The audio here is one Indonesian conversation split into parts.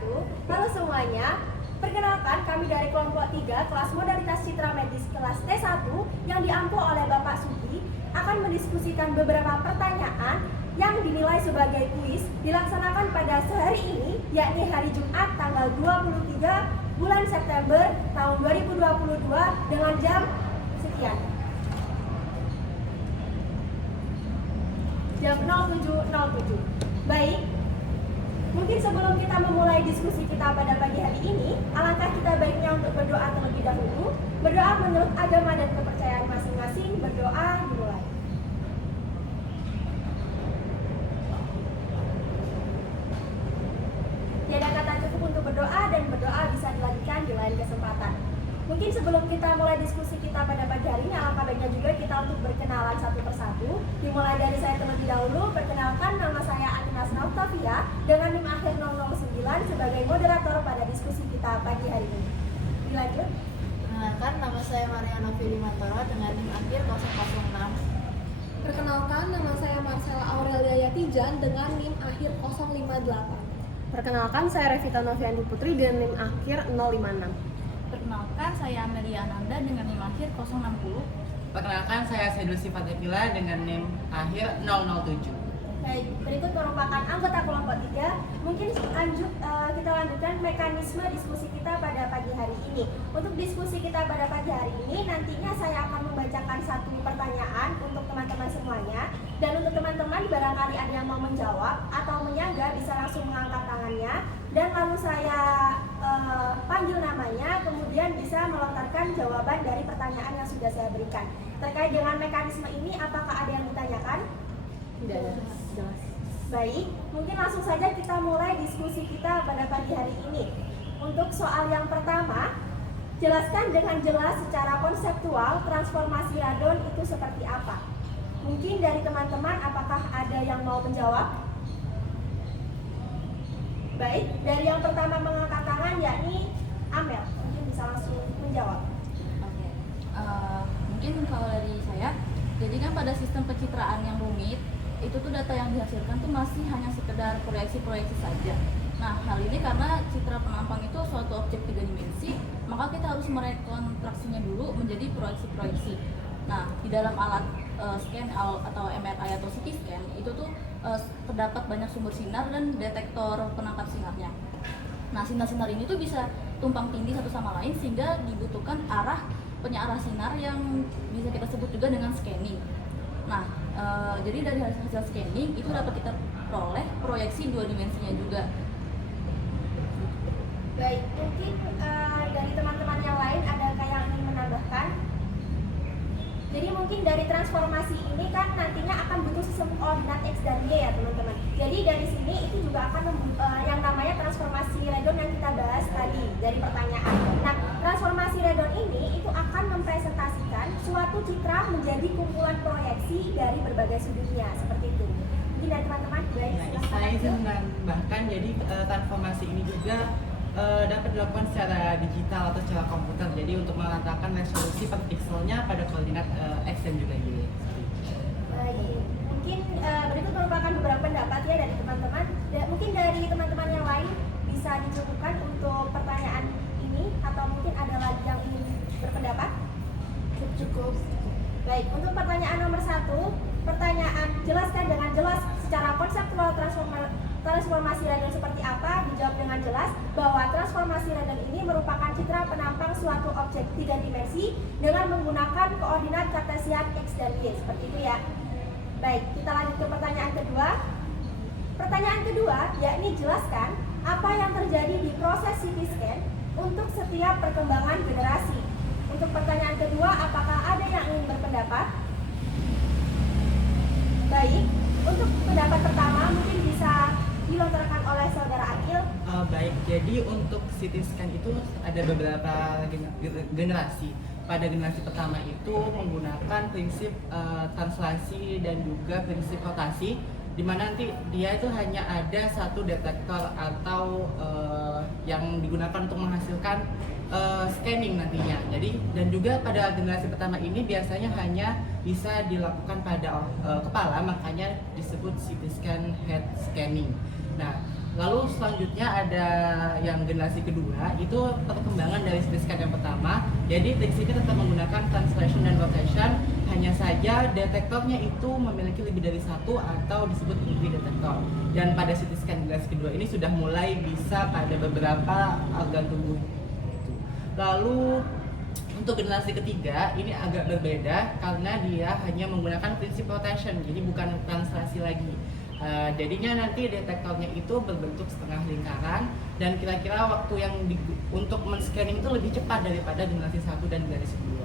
wabarakatuh. Halo semuanya, perkenalkan kami dari kelompok 3 kelas modalitas Citra Medis kelas T1 yang diampu oleh Bapak Sugi akan mendiskusikan beberapa pertanyaan yang dinilai sebagai kuis dilaksanakan pada sehari ini, yakni hari Jumat tanggal 23 bulan September tahun 2022 dengan jam sekian. Jam 07.07. Baik, mungkin sebelum kita memulai diskusi kita pada pagi hari ini, alangkah kita baiknya untuk berdoa terlebih dahulu. Berdoa menurut agama dan kepercayaan masing-masing. Berdoa dimulai. Tiada kata cukup untuk berdoa, dan berdoa bisa dilanjutkan di lain kesempatan. Mungkin sebelum kita mulai diskusi kita pada pagi hari ini, alangkah baiknya juga kita untuk berkenalan satu persatu. Dimulai dari saya terlebih dahulu. Perkenalkan, nama saya Atinas Nautafia dengan NIM akhir 009 sebagai moderator pada diskusi kita pagi hari ini. Dilanjut. Perkenalkan, nama saya Mariana Filimantara dengan NIM akhir 006. Perkenalkan, nama saya Marcella Aurelia Yatijan dengan NIM akhir 058. Perkenalkan, saya Revita Noviandi Putri dengan NIM akhir 056. Perkenalkan, saya Amelia Ananda dengan NIM akhir 060. Perkenalkan, saya Sedul Sifatipila dengan NIM akhir 007. Baik, berikut merupakan anggota kelompok 3. Mungkin kita lanjutkan mekanisme diskusi kita pada pagi hari ini. Untuk diskusi kita pada pagi hari ini, nantinya saya akan membacakan satu pertanyaan untuk teman-teman semuanya. Dan untuk teman-teman, barangkali ada yang mau menjawab atau menyangga, bisa langsung mengangkat tangannya. Dan lalu saya panggil namanya, kemudian bisa melontarkan jawaban dari pertanyaan yang sudah saya berikan. Terkait dengan mekanisme ini, apakah ada yang ditanyakan? Tidak ada. Jelas. Baik, mungkin langsung saja kita mulai diskusi kita pada pagi hari ini. Untuk soal yang pertama, jelaskan dengan jelas secara konseptual transformasi radon itu seperti apa. Mungkin dari teman-teman, apakah ada yang mau menjawab? Baik, dari yang pertama mengangkat tangan yakni Amel, mungkin bisa langsung menjawab. Oke. Mungkin kalau dari saya, jadi kan pada sistem pencitraan yang rumit, itu tuh data yang dihasilkan tuh masih hanya sekedar proyeksi-proyeksi saja. Nah, hal ini karena citra penampang itu suatu objek 3 dimensi, maka kita harus merekonstruksinya dulu menjadi proyeksi-proyeksi. Nah, di dalam alat scan atau MRI atau CT scan itu tuh terdapat banyak sumber sinar dan detektor penangkap sinarnya. Nah, sinar-sinar ini tuh bisa tumpang tindih satu sama lain sehingga dibutuhkan arah penyearah sinar yang bisa kita sebut juga dengan scanning. Nah, jadi dari hasil scanning itu dapat kita peroleh proyeksi 2 dimensinya juga. Baik, mungkin dari teman-teman yang lain adakah yang ingin menambahkan? Jadi mungkin dari transformasi ini kan nantinya akan butuh sistem koordinat X dan Y ya teman-teman. Jadi dari sini itu juga akan yang namanya transformasi radon yang kita bahas tadi dari pertanyaan. Nah, transformasi radon ini itu akan mempresentasikan suatu citra menjadi kumpulan proyeksi dari berbagai sudutnya, seperti itu. Mungkin dari teman-teman, baik. Saya izin menambahkan, jadi transformasi ini juga dapat dilakukan secara digital atau secara komputer. Jadi untuk meletakkan resolusi per pixelnya pada koordinat X dan juga Y. Baik, mungkin berikut merupakan beberapa pendapat ya dari teman-teman. Mungkin dari teman-teman yang lain bisa dicukupkan untuk pertanyaan ini, atau mungkin ada lagi yang ingin berpendapat? Cukup. Baik, untuk pertanyaan nomor 1, pertanyaan jelaskan dengan jelas secara konseptual transformasi radon seperti apa. Dijawab dengan jelas bahwa transformasi radon ini merupakan citra penampang suatu objek 3 dimensi dengan menggunakan koordinat kartesian X dan Y, seperti itu ya. Baik, kita lanjut ke pertanyaan kedua. Pertanyaan kedua yakni jelaskan apa yang terjadi di proses CT scan untuk setiap perkembangan generasi. Untuk pertanyaan kedua, apakah ada yang ingin berpendapat? Baik, untuk pendapat pertama mungkin bisa dilontarkan oleh saudara Akil. Baik, jadi untuk CT scan itu ada beberapa generasi. Pada generasi pertama itu menggunakan prinsip translasi dan juga prinsip rotasi, di mana nanti dia itu hanya ada satu detektor atau yang digunakan untuk menghasilkan scanning nantinya. Jadi dan juga pada generasi pertama ini biasanya hanya bisa dilakukan pada kepala, makanya disebut CT scan head scanning. Nah, lalu selanjutnya ada yang generasi kedua, itu perkembangan dari CT scan yang pertama. Jadi prinsipnya tetap menggunakan translation dan rotation, hanya saja detektornya itu memiliki lebih dari satu atau disebut multi detektor. Dan pada CT scan generasi kedua ini sudah mulai bisa pada beberapa organ tubuh. Lalu untuk generasi ketiga ini agak berbeda karena dia hanya menggunakan prinsip rotation, jadi bukan translasi lagi. Jadinya nanti detektornya itu berbentuk setengah lingkaran dan kira-kira waktu yang untuk men-scanning itu lebih cepat daripada generasi 1 dan generasi 2.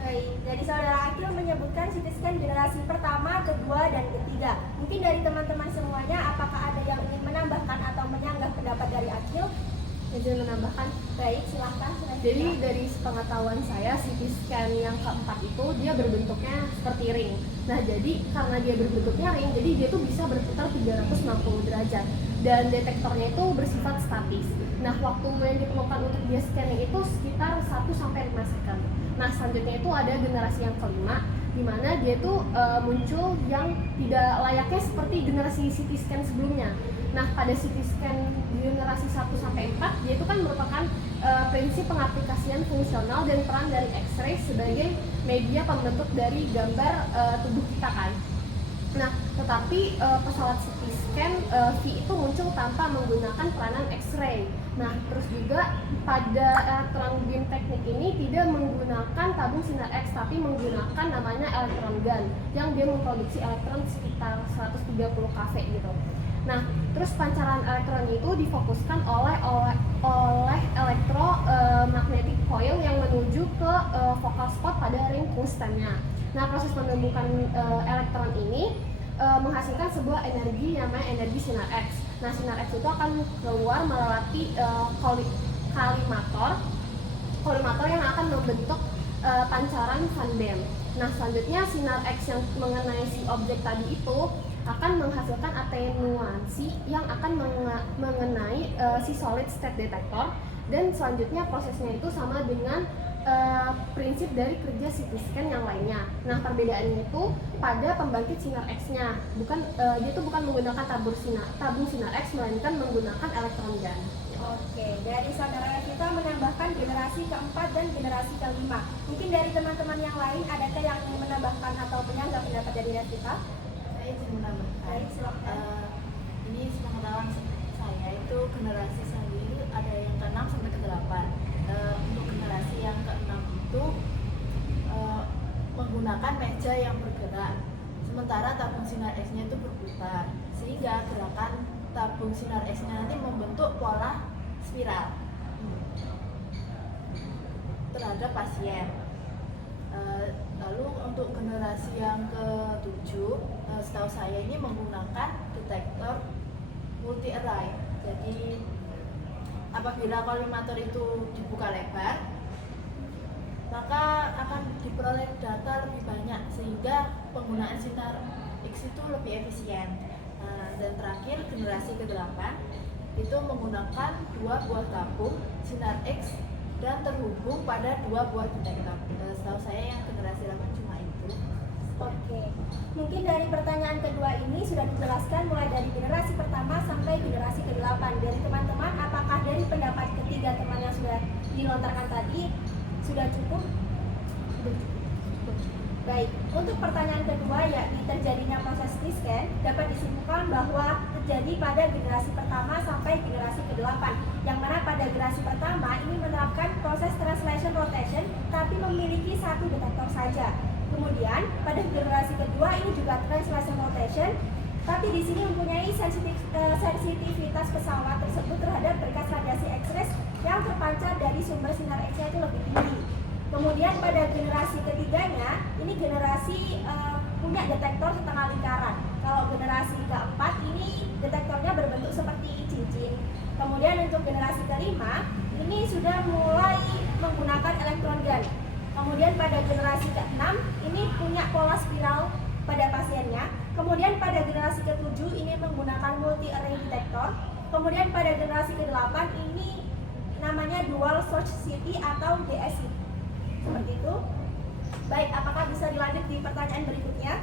Baik, dari saudara Akil menyebutkan CT scan generasi pertama, kedua, dan ketiga. Mungkin dari teman-teman semuanya, apakah ada yang ingin menambahkan atau menyanggah pendapat dari Akil? Izin menambahkan. Baik, silahkan. Jadi dari sepengetahuan saya CT scan yang keempat itu dia berbentuknya seperti ring. Nah jadi karena dia berbentuknya ring, jadi dia tuh bisa berputar 360 derajat dan detektornya itu bersifat statis. Nah waktu yang diperlukan untuk dia scanning itu sekitar 1-5 second. Nah selanjutnya itu ada generasi yang kelima, di mana dia tuh muncul yang tidak layaknya seperti generasi CT scan sebelumnya. Nah, pada CT scan generasi 1-4, dia itu kan merupakan prinsip pengaplikasian fungsional dan peran dari X-ray sebagai media pembentuk dari gambar tubuh kita kan. Nah, tetapi pesawat CT scan V itu muncul tanpa menggunakan peranan X-ray. Nah, terus juga pada elektron beam teknik ini tidak menggunakan tabung sinar X, tapi menggunakan namanya elektron gun yang dia memproduksi elektron sekitar 130 kV gitu. Nah, terus pancaran elektron itu difokuskan oleh elektromagnetic coil yang menuju ke focal spot pada ring tungstennya. Nah, proses penumbukan elektron ini menghasilkan sebuah energi namanya energi sinar X. Nah, sinar X itu akan keluar melewati kolimator yang akan membentuk pancaran Van Dam. Nah, selanjutnya sinar X yang mengenai si objek tadi itu akan menghasilkan atenuansi yang akan mengenai si solid state detector, dan selanjutnya prosesnya itu sama dengan prinsip dari kerja CT scan yang lainnya. Nah, perbedaannya itu pada pembangkit sinar X-nya, dia itu bukan menggunakan tabung sinar X, melainkan menggunakan elektron gun. Oke, dari saudara kita menambahkan generasi keempat dan generasi kelima. Mungkin dari teman-teman yang lain, adakah yang ingin menambahkan atau menyanggah pendapat dari Revita? Saya izin menambahkan. Baik, silakan. Ini sepengetahuan saya itu generasi sendiri ada yang ke-6 sampai ke-8. Untuk generasi yang ke-6 itu menggunakan meja yang bergerak, sementara tabung sinar X-nya itu berputar, sehingga gerakan tabung sinar X-nya nanti membentuk pola spiral terhadap pasien. Lalu untuk generasi yang ke-7, setahu saya ini menggunakan detektor multi array. Jadi apabila kolimator itu dibuka lebar, maka akan diperoleh data lebih banyak sehingga penggunaan sinar X itu lebih efisien. Dan terakhir generasi ke-8 itu menggunakan 2 buah tabung sinar X dan terhubung pada 2 buah detektor. Setahu saya yang generasi 8 cuma itu. Oke, mungkin dari pertanyaan kedua ini sudah dijelaskan mulai dari generasi pertama sampai generasi ke-8. Dari teman-teman, apakah dari pendapat ketiga teman yang sudah dilontarkan tadi sudah cukup? Baik, untuk pertanyaan kedua, yakni terjadinya proses CT scan, dapat disimpulkan bahwa terjadi pada generasi pertama sampai generasi ke-8, yang mana pada generasi pertama ini menerapkan proses translation rotation tapi memiliki satu detektor saja. Kemudian pada generasi kedua ini juga translation rotation, tapi di sini mempunyai sensitivitas pesawat tersebut terhadap berkas radiasi X-ray yang terpancar dari sumber sinar X-ray itu lebih tinggi. Kemudian pada generasi ketiganya, ini generasi punya detektor setengah lingkaran. Kalau generasi keempat ini detektornya berbentuk seperti cincin. Kemudian untuk generasi kelima, ini sudah mulai menggunakan elektron gun. Kemudian pada generasi ke-6, ini punya pola spiral pada pasiennya. Kemudian pada generasi ke-7 ini menggunakan multi array detektor. Kemudian pada generasi ke-8 ini namanya dual source city atau DSC. Seperti itu. Baik, apakah bisa dilanjut di pertanyaan berikutnya?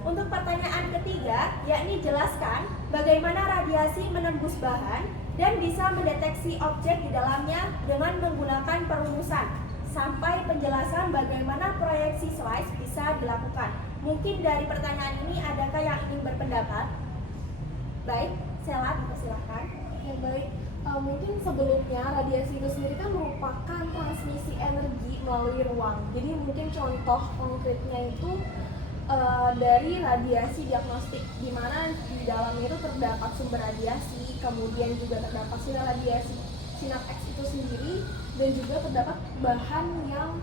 Untuk pertanyaan ketiga, yakni jelaskan bagaimana radiasi menembus bahan dan bisa mendeteksi objek di dalamnya dengan menggunakan perumusan, sampai penjelasan bagaimana proyeksi slice bisa dilakukan. Mungkin dari pertanyaan ini adakah yang ingin berpendapat? Baik, Sela, dipersilahkan. Ya baik, mungkin sebelumnya radiasi itu sendiri kan merupakan transmisi energi melalui ruang. Jadi mungkin contoh konkretnya itu dari radiasi diagnostik, di mana di dalamnya itu terdapat sumber radiasi, kemudian juga terdapat sinar radiasi sinar X itu sendiri, dan juga terdapat bahan yang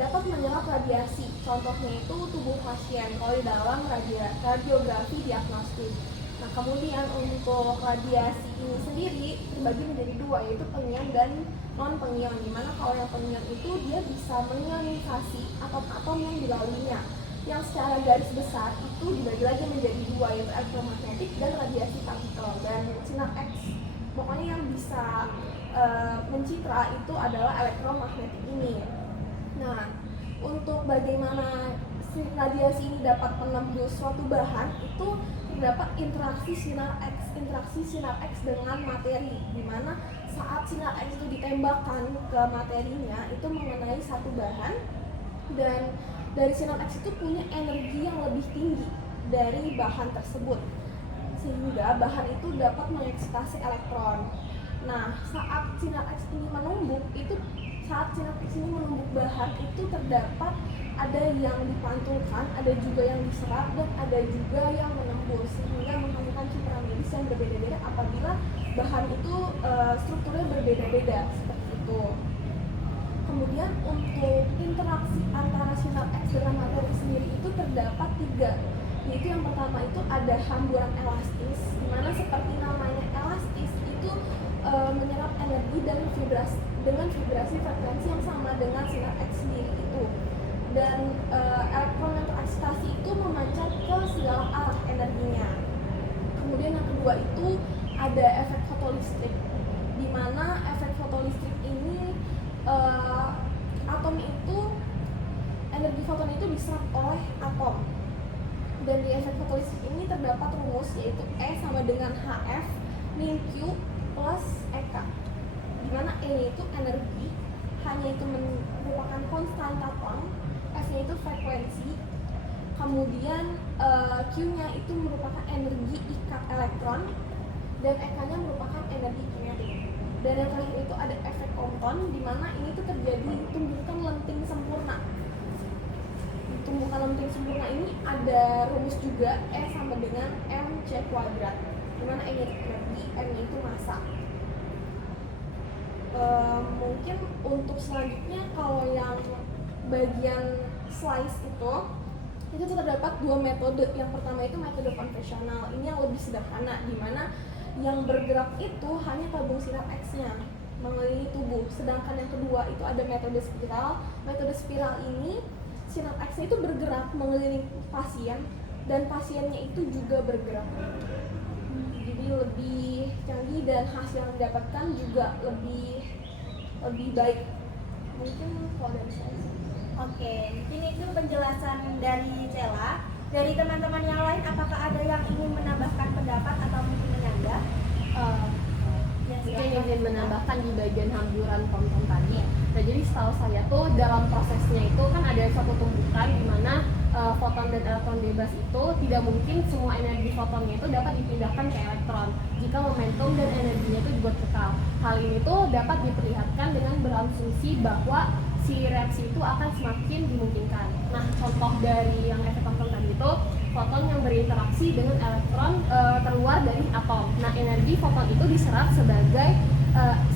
dapat menyerap radiasi. Contohnya itu tubuh pasien kalau di dalam radiografi diagnostik. Nah, kemudian untuk radiasi ini sendiri terbagi menjadi dua, yaitu pengion dan non pengion. Dimana kalau yang pengion itu dia bisa mengionisasi atom-atom yang dilaluinya, yang secara garis besar itu dibagi lagi menjadi dua, yaitu elektromagnetik dan radiasi partikel. Dan sinar X pokoknya yang bisa mencitra itu adalah elektromagnetik ini. Nah, untuk bagaimana radiasi ini dapat menembus suatu bahan, itu terdapat interaksi sinar X dengan materi, di mana saat sinar X itu ditembakkan ke materinya itu mengenai satu bahan, dan dari sinar X itu punya energi yang lebih tinggi dari bahan tersebut, sehingga bahan itu dapat mengekstasi elektron. Nah, saat sinar X ini menumbuk bahan itu terdapat ada yang dipantulkan, ada juga yang diserap, dan ada juga yang menembus, sehingga menghasilkan citra medis yang berbeda-beda apabila bahan itu strukturnya berbeda-beda, seperti itu. Kemudian untuk interaksi antara sinar X dengan materi sendiri itu terdapat tiga, yaitu yang pertama itu ada hamburan elastis, dimana seperti namanya elastis itu menyerap energi dan vibrasi dengan vibrasi frekuensi yang sama dengan sinar X sendiri itu, dan elektron yang terekstasi itu memancar ke segala arah energinya. Kemudian yang kedua itu ada efek fotolistrik, di mana efek fotolistrik ini atom itu, energi foton itu diserap oleh atom, dan di efek fotolistrik ini terdapat rumus yaitu E sama dengan HF min Q plus EK, di mana E itu energi, H-nya itu merupakan konstanta Planck, F-nya itu frekuensi, kemudian Q-nya itu merupakan energi ikat elektron, dan EK-nya merupakan energi kinetik. Dan yang terakhir itu ada efek Compton, di mana ini tuh terjadi tumbukan lenting sempurna. Tumbukan lenting sempurna ini ada rumus juga, E sama dengan mc², di mana E-nya itu energi, M-nya itu massa. Mungkin untuk selanjutnya kalau yang bagian slice itu terdapat dua metode. Yang pertama itu metode konvensional, ini yang lebih sederhana, di mana yang bergerak itu hanya tabung sinar X-nya mengelilingi tubuh. Sedangkan yang kedua itu ada metode spiral. Metode spiral ini sinar X-nya itu bergerak mengelilingi pasien, dan pasiennya itu juga bergerak. Jadi lebih canggih dan hasil yang didapatkan juga lebih baik. Mungkin kalau dari saya. Oke, mungkin itu penjelasan dari Cela. Dari teman-teman yang lain, apakah ada yang ingin menambahkan pendapat atau mungkin menyangga? Mungkin ingin menambahkan di bagian hamburan Compton tadi. Nah, jadi setahu saya tuh dalam prosesnya itu kan ada suatu tumbukan di mana foton dan elektron bebas itu tidak mungkin semua energi fotonnya itu dapat dipindahkan ke elektron jika momentum dan energinya itu juga kekal. Hal ini tuh dapat diperlihatkan dengan berasumsi bahwa si reaksi itu akan semakin dimungkinkan. Nah, contoh dari yang efek Compton tadi itu foton yang berinteraksi dengan elektron keluar dari atom. Nah, energi foton itu diserap sebagai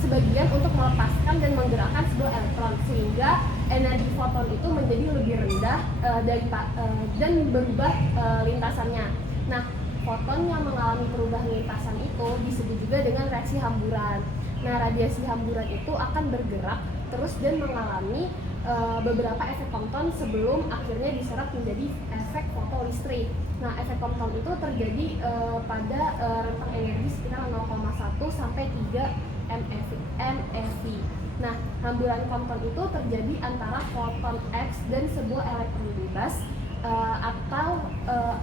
sebagian untuk melepaskan dan menggerakkan sebuah elektron, sehingga energi foton itu menjadi lebih rendah dan berubah lintasannya. Nah, foton yang mengalami perubahan lintasan itu disebut juga dengan reaksi hamburan. Nah, radiasi hamburan itu akan bergerak terus dan mengalami beberapa efek Compton sebelum akhirnya diserap menjadi efek fotolistrik. Nah, efek Compton itu terjadi pada rentang energi sekitar 0,1 sampai 3 MeV. Nah, hamburan kompon itu terjadi antara foton X dan sebuah elektron bebas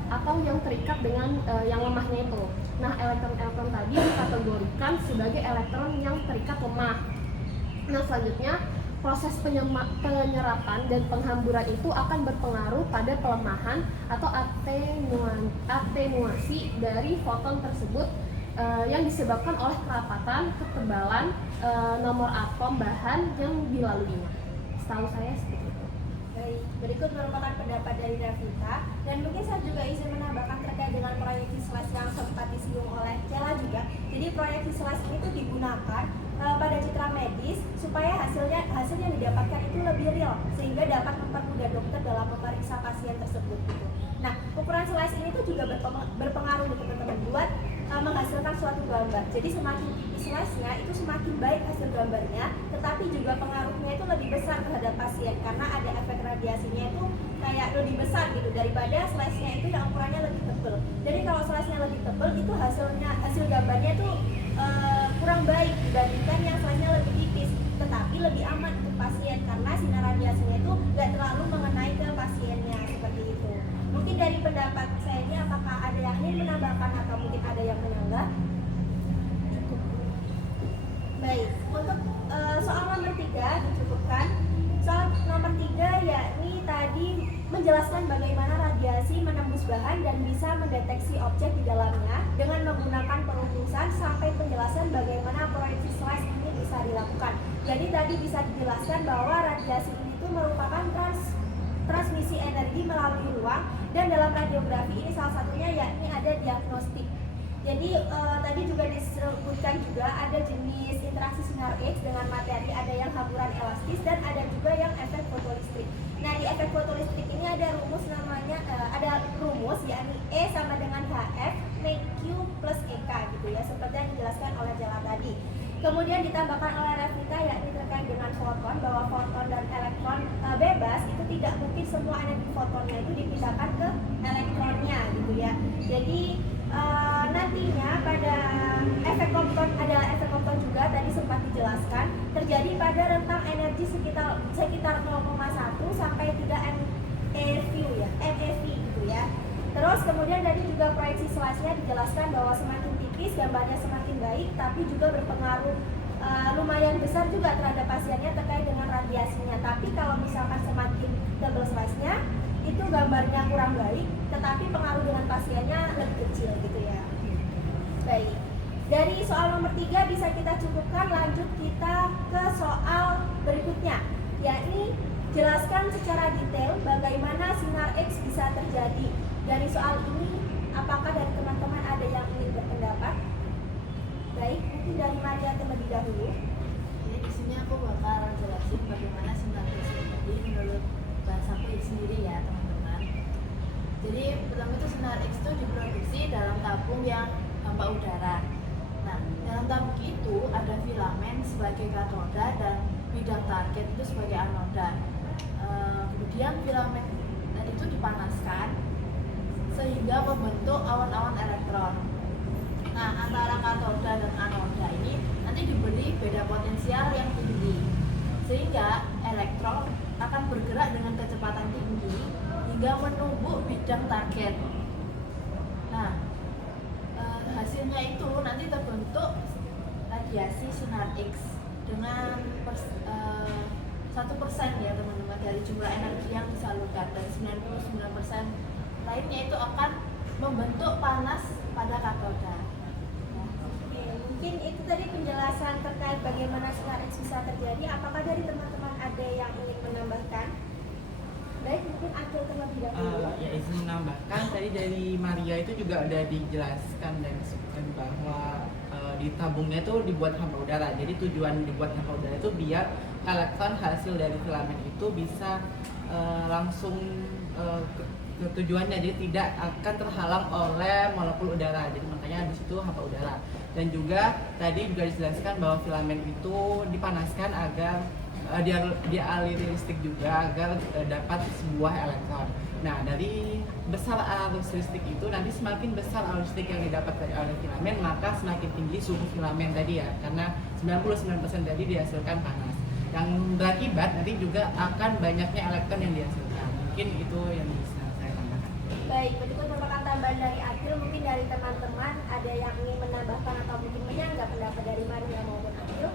atau yang terikat dengan yang lemahnya itu. Nah, elektron-elektron tadi dikategorikan sebagai elektron yang terikat lemah. Nah, selanjutnya proses penyerapan dan penghamburan itu akan berpengaruh pada pelemahan atau atenuasi dari foton tersebut yang disebabkan oleh kerapatan, ketebalan, nomor atom bahan yang dilaluinya. Setahu saya seperti itu. Baik, berikut merupakan pendapat dari Rafita, dan mungkin saya juga izin menambahkan terkait dengan proyeksi slash yang sempat disinggung oleh Cela juga. Jadi proyeksi slash ini tuh digunakan pada citra medis supaya hasil yang didapatkan itu lebih real, sehingga dapat mempermudah dokter dalam memeriksa pasien tersebut gitu. Nah, ukuran slice ini tuh juga berpengaruh nih teman-teman buat menghasilkan suatu gambar. Jadi semakin tipis slice-nya itu semakin baik hasil gambarnya, tetapi juga pengaruhnya itu lebih besar terhadap pasien karena ada efek radiasinya itu kayak lebih besar gitu daripada slice-nya itu yang ukurannya lebih tebal. Jadi kalau slice-nya lebih tebal itu hasil gambarnya itu kurang baik dibandingkan yang slice-nya lebih tipis, tetapi lebih aman untuk pasien karena sinar radiasinya itu nggak terlalu mengenai ke pasiennya seperti itu. Mungkin dari pendapat saya ini apakah ada yang ingin menambahkan atau mungkin ada yang menyanggah? Baik, untuk soal nomor 3 dicukupkan. Soal nomor 3 yakni tadi menjelaskan bagaimana radiasi menembus bahan dan bisa mendeteksi objek di dalamnya dengan menggunakan perutusan sampai penjelasan bagaimana proyeksi slice ini bisa dilakukan. Jadi tadi bisa dijelaskan bahwa radiasi ini itu merupakan transmisi energi melalui ruang, dan dalam radiografi ini salah satunya yakni ada diagnostik. Jadi tadi juga disebutkan juga ada jenis interaksi sinar X dengan materi, ada yang hamburan elastis dan ada juga yang efek fotolistrik. Nah, di efek fotolistrik ini ada rumus namanya yakni E sama dengan HF PQ plus EK gitu ya, seperti yang dijelaskan oleh Jala tadi. Kemudian ditambahkan oleh Rafita yakni terkait dengan foton, bahwa foton dan elektron bebas itu tidak mungkin semua energi fotonnya itu dipindahkan ke elektronnya gitu ya. Jadi nantinya pada efek Compton, ada efek Compton juga tadi sempat dijelaskan terjadi pada rentang energi sekitar 0,1 sampai 3 MeV gitu ya. Terus kemudian tadi juga proyeksi slice-nya dijelaskan bahwa semakin tipis gambarnya semakin baik, tapi juga berpengaruh lumayan besar juga terhadap pasiennya terkait dengan radiasinya. Tapi kalau misalkan semakin tebal slice-nya itu gambarnya kurang baik, tetapi pengaruh dengan pasiennya lebih kecil gitu ya. Baik, dari soal nomor 3 bisa kita cukupkan, lanjut kita ke soal berikutnya, yakni jelaskan secara detail bagaimana sinar X bisa terjadi. Dari soal ini, apakah dari teman-teman ada yang ingin berpendapat? Baik, mungkin dari Maria terlebih dahulu. Jadi di sini aku bakal jelasin bagaimana sinar X terjadi menurut bahasaku sendiri ya teman-teman. Jadi pertama itu sinar X itu diproduksi dalam tabung yang hampa udara. Nah, dalam tabung itu ada filamen sebagai katoda dan bidang target itu sebagai anoda. Kemudian filamen itu dipanaskan sehingga membentuk awan-awan elektron. Nah, antara katoda dan anoda ini nanti diberi beda potensial yang tinggi, sehingga elektron akan bergerak dengan kecepatan tinggi hingga menumbuk bidang target. Nah, hasilnya itu nanti terbentuk radiasi sinar X dengan 1% ya teman-teman dari jumlah energi yang disalurkan, dan 99% lainnya itu akan membentuk panas pada katoda. Oke, mungkin itu tadi penjelasan terkait bagaimana sinar X bisa terjadi. Apakah dari teman-teman ada yang ingin menambahkan? Baik, mungkin Akil terlebih dahulu. Ya, izin menambahkan tadi dari Maria itu juga ada dijelaskan dan disebutkan bahwa di tabungnya itu dibuat hampa udara. Jadi tujuan dibuat hampa udara itu biar elektron hasil dari filamen itu bisa langsung ke tujuannya, jadi tidak akan terhalang oleh molekul udara. Jadi makanya di situ hampa udara. Dan juga tadi juga dijelaskan bahwa filamen itu dipanaskan agar dialiri listrik juga agar dapat sebuah elektron. Nah, dari besar arus listrik itu nanti semakin besar arus listrik yang didapat oleh filamen, maka semakin tinggi suhu filamen tadi ya, karena 99% tadi dihasilkan panas. Yang berakibat nanti juga akan banyaknya elektron yang dihasilkan. Mungkin itu yang bisa saya tambahkan. Baik, berikut merupakan tambahan dari Akil. Mungkin dari teman-teman ada yang ingin menambahkan atau mungkin menyanggah pendapat dari Maria maupun Akil.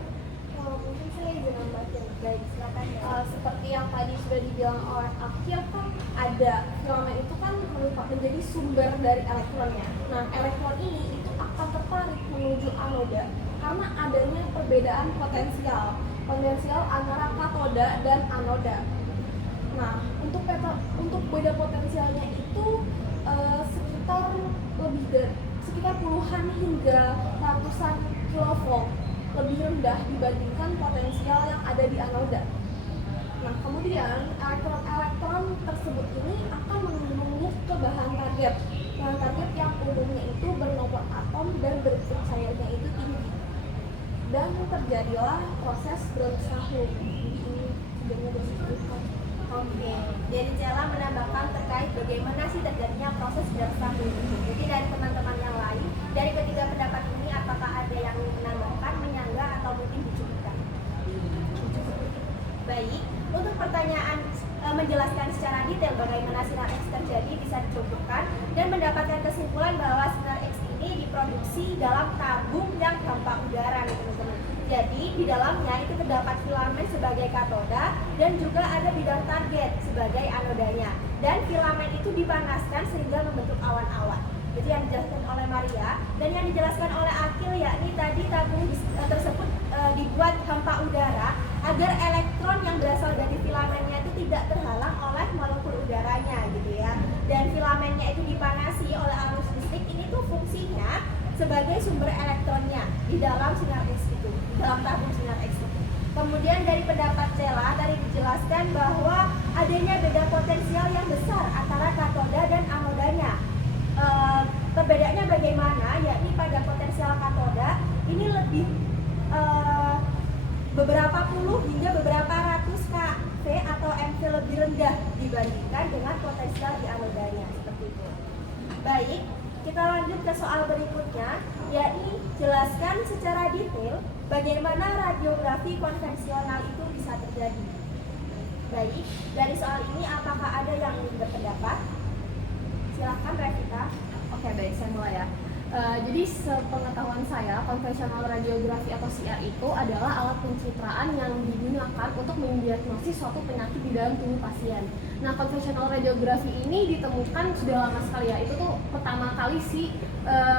Mungkin saya izin nambahin. Baik, silakan ya. Seperti yang tadi sudah dibilang oleh Akhir kan ada filamen itu kan merupakan menjadi sumber dari elektronnya. Nah, elektron ini itu akan tertarik menuju anoda karena adanya perbedaan potensial antara katoda dan anoda. Nah, untuk beda potensialnya itu sekitar puluhan hingga ratusan kilovolt lebih rendah dibandingkan potensial yang ada di anoda. Nah, kemudian elektron tersebut ini akan menunggu ke bahan target yang umumnya itu bernomor atom dan bentuk cairnya itu tinggi. Dan terjadilah proses Browns-Sahler. Jadi ini sebenarnya disebutkan. Oke, jadi Cella menambahkan terkait bagaimana sih terjadinya proses Browns-Sahler itu. Jadi dari teman-teman yang lain, dari ketiga pendapat ini apakah ada yang ingin menambahkan, menyanggah atau mungkin dicukupkan? Baik, untuk pertanyaan menjelaskan secara detail bagaimana sinar X terjadi bisa dicukupkan dan mendapatkan kesimpulan bahwa sinar X ini diproduksi dalam tabung yang hampa udara nih teman-teman. Jadi di dalamnya itu terdapat filamen sebagai katoda dan juga ada bidang target sebagai anodanya. Dan filamen itu dipanaskan sehingga membentuk awan-awan. Jadi yang dijelaskan oleh Maria dan yang dijelaskan oleh Akil yakni tadi tabung tersebut dibuat hampa udara agar elektron yang berasal dari filamennya itu tidak terhalang oleh molekul udaranya gitu ya. Dan filamennya itu dipanasi oleh arus listrik. Ini tuh fungsinya sebagai sumber elektronnya di dalam sinar X itu, di dalam tabung sinar X itu. Kemudian dari pendapat Cella tadi dijelaskan bahwa adanya beda potensial yang besar antara katoda dan anodanya. Perbedaannya bagaimana? Yakni pada potensial katoda ini lebih beberapa puluh hingga beberapa ratus kV atau MV lebih rendah dibandingkan dengan potensial di anodanya seperti itu. Baik, kita lanjut ke soal berikutnya, yakni jelaskan secara detail bagaimana radiografi konvensional itu bisa terjadi. Baik, dari soal ini apakah ada yang ingin berpendapat? Silakan Revita. Oke, baik, saya mulai ya. Jadi sepengetahuan saya, konvensional radiografi atau CR itu adalah alat pencitraan yang digunakan untuk mendiagnosis suatu penyakit di dalam tubuh pasien. Nah, konvensional radiografi ini ditemukan sudah lama sekali ya. Itu tuh pertama kali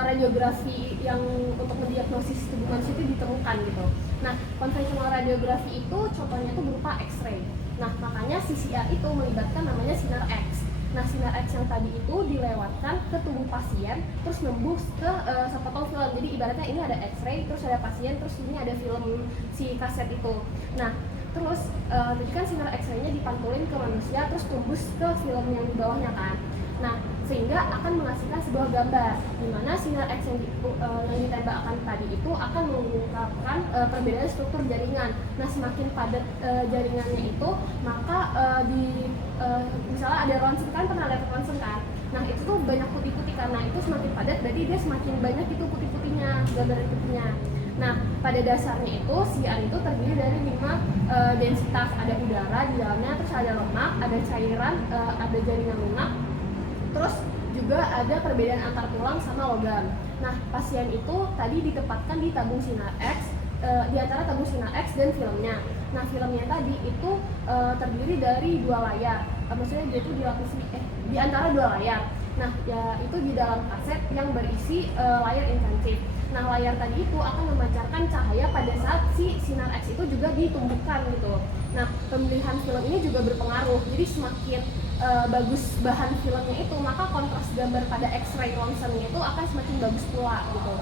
radiografi yang untuk mendiagnosis tubuh manusia itu ditemukan gitu. Nah, konvensional radiografi itu contohnya itu berupa X-ray. Nah, makanya CR itu melibatkan namanya sinar X. Nah, sinar X yang tadi itu dilewatkan ke tubuh pasien, terus nembus ke sepotong film. Jadi ibaratnya ini ada X-ray, terus ada pasien, terus ini ada film si kaset itu. Nah, terus tadi kan sinar X-ray-nya dipantulin ke manusia, terus tembus ke film yang di bawahnya kan. Nah, sehingga akan menghasilkan sebuah gambar di mana sinar X yang ditembakkan tadi itu akan mengungkapkan perbedaan struktur jaringan. Nah, semakin padat jaringannya itu, maka misalnya ada ronsen kan, pernah lihat ronsen kan? Nah, itu tuh banyak putih-putih karena itu semakin padat, berarti dia semakin banyak itu putih-putihnya, gambar putihnya. Nah, pada dasarnya itu CR itu terdiri dari 5 densitas, ada udara di dalamnya, terus ada lemak, ada cairan, ada jaringan lunak. Terus juga ada perbedaan antar tulang sama logam. Nah, pasien itu tadi ditempatkan di tabung sinar X, di antara tabung sinar X dan filmnya. Nah, filmnya tadi itu terdiri dari 2 layar. Maksudnya dia itu dilapisi di antara 2 layar. Nah, ya itu di dalam kaset yang berisi layar intensif. Nah, layar tadi itu akan memancarkan cahaya pada saat si sinar X itu juga ditumbuhkan gitu. Nah, pemilihan film ini juga berpengaruh. Jadi semakin bagus bahan filmnya itu, maka kontras gambar pada X-ray ronsennya itu akan semakin bagus pula gitu.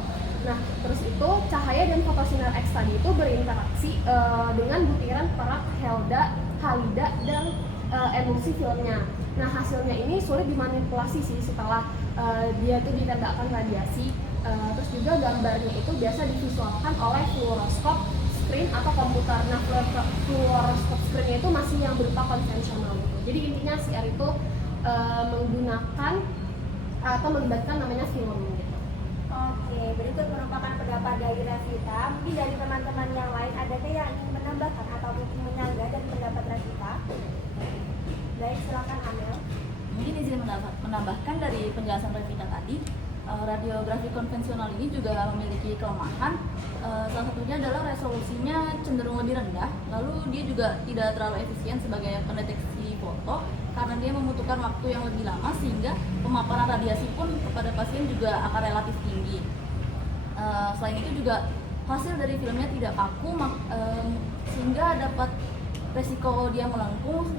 Nah, terus itu cahaya dan fotosinar X tadi itu berinteraksi dengan butiran perak halida dan emulsi filmnya. Nah, hasilnya ini sulit dimanipulasi sih setelah dia tuh ditembakkan radiasi. Terus juga gambarnya itu biasa divisualkan oleh fluoroskop screen atau komputer. Nah, fluoroskop screen itu masih yang berupa konvensional gitu. Jadi intinya CR itu menggunakan atau melibatkan namanya film gitu. Oke, berikut merupakan pendapat dari Rafita. Mungkin dari teman-teman yang lain adakah yang ingin menambahkan atau mungkin menyanggah dari pendapat Rafita? Baik, silakan Amel. Mungkin izin menambahkan dari penjelasan Revita tadi, radiografi konvensional ini juga memiliki kelemahan. Salah satunya adalah resolusinya cenderung lebih rendah, lalu dia juga tidak terlalu efisien sebagai pendeteksi foto karena dia membutuhkan waktu yang lebih lama sehingga pemaparan radiasi pun kepada pasien juga akan relatif tinggi. Selain itu juga hasil dari filmnya tidak kaku sehingga dapat resiko dia melengkung,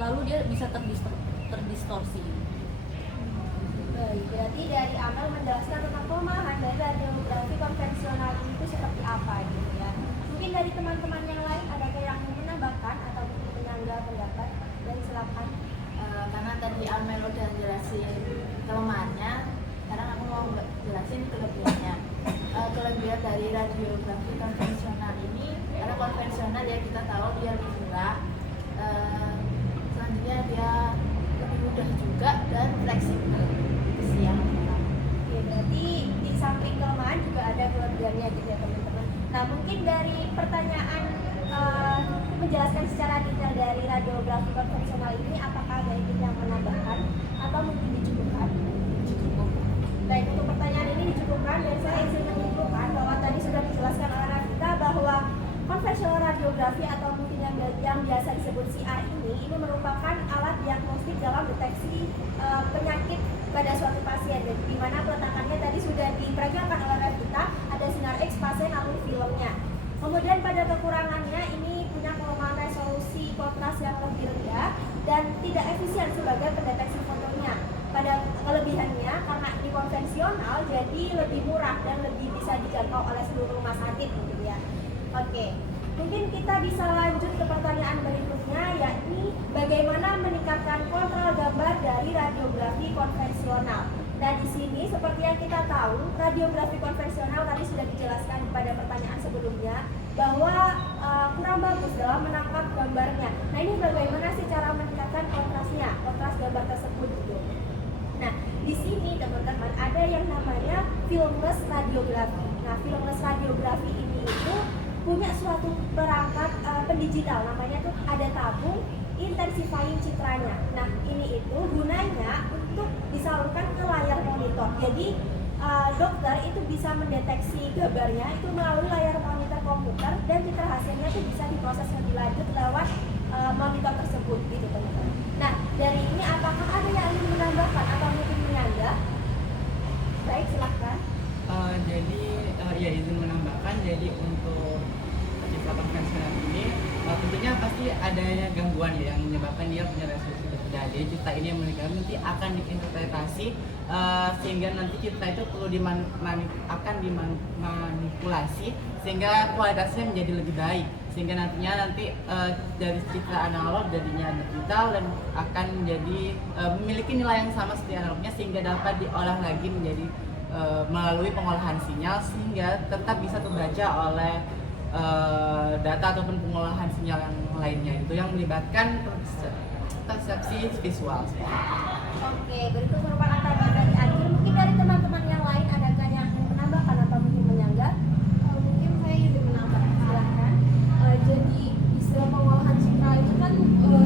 lalu dia bisa terdistorsi. Baik, berarti dari Amel menjelaskan tentang kelemahan dari radiografi konvensional itu seperti apa gitu ya. Mungkin dari teman-teman yang lain adakah yang ingin menambahkan atau mungkin menyanggah pendapat? Dan silakan. Karena tadi Amel udah jelasin kelemahannya, sekarang aku mau jelasin kelebihannya. Kelebihan dari radiografi konvensional ini, karena konvensional ya kita tahu dia lebih murah, selanjutnya dia lebih mudah juga dan fleksibel. Itu sih yang Oke, berarti di samping kelemahan juga ada kelebihannya gitu ya teman-teman. Nah, mungkin dari pertanyaan menjelaskan secara detail dari radiografi konvensional ini, apakah ada yang menambahkan atau mungkin dicukupkan? Baik, untuk pertanyaan ini dicukupkan dan saya izin menyimpulkan bahwa tadi sudah dijelaskan oleh Rafita bahwa konvensional radiografi atau mungkin yang biasa disebut CR ini merupakan alat diagnostik dalam deteksi penyakit pada suatu pasien, dan di mana peletakannya tadi sudah diperagakan oleh Rafita, ada sinar X pasien lalu filmnya. Kemudian pada kekurangannya ini punya kelemahan resolusi kontras yang lebih rendah dan tidak efisien sebagai pendeteksi fotonya. Pada kelebihannya karena ini konvensional jadi lebih murah dan lebih bisa dijangkau oleh seluruh rumah sakit gitu ya. Oke, mungkin kita bisa lanjut ke pertanyaan berikutnya, yakni bagaimana meningkatkan kontrol gambar dari radiografi konvensional. Nah, di sini seperti yang kita tahu, radiografi konvensional tadi sudah dijelaskan pada pertanyaan sebelumnya bahwa kurang bagus dalam menangkap gambarnya. Nah, ini bagaimana sih cara meningkatkan kontrasnya, kontras gambar tersebut gitu. Nah, di sini teman-teman ada yang namanya filmless radiografi. Nah, filmless radiografi ini itu punya suatu perangkat pendigital, namanya tuh ada tabung intensifying citranya. Nah, ini itu gunanya untuk disalurkan ke layar monitor. Jadi dokter itu bisa mendeteksi gambarnya itu melalui layar monitor komputer dan citra hasilnya itu bisa diproses lebih lanjut lewat monitor tersebut gitu teman-teman. Nah, dari ini apakah ada yang ingin menambahkan atau mungkin menyanggah? Baik, silahkan. Jadi ya izin menambahkan, jadi untuk citra konvensional ini tentunya pasti adanya gangguan ya yang menyebabkan dia punya resolusi berbeda. Jadi citra ini yang meningkat nanti akan diinterpretasi sehingga nanti citra itu perlu dimanipulasi sehingga kualitasnya menjadi lebih baik, sehingga nantinya dari citra analog jadinya digital dan akan menjadi memiliki nilai yang sama seperti analognya sehingga dapat diolah lagi menjadi melalui pengolahan sinyal sehingga tetap bisa terbaca oleh data ataupun pengolahan sinyal yang lainnya itu yang melibatkan persepsi visual. Oke, berikut merupakan tambahan dari Adil. Mungkin dari teman-teman yang lain adakah yang menambahkan atau mungkin menyanggah? Mungkin saya juga menambah, silahkan. Jadi istilah pengolahan citra itu kan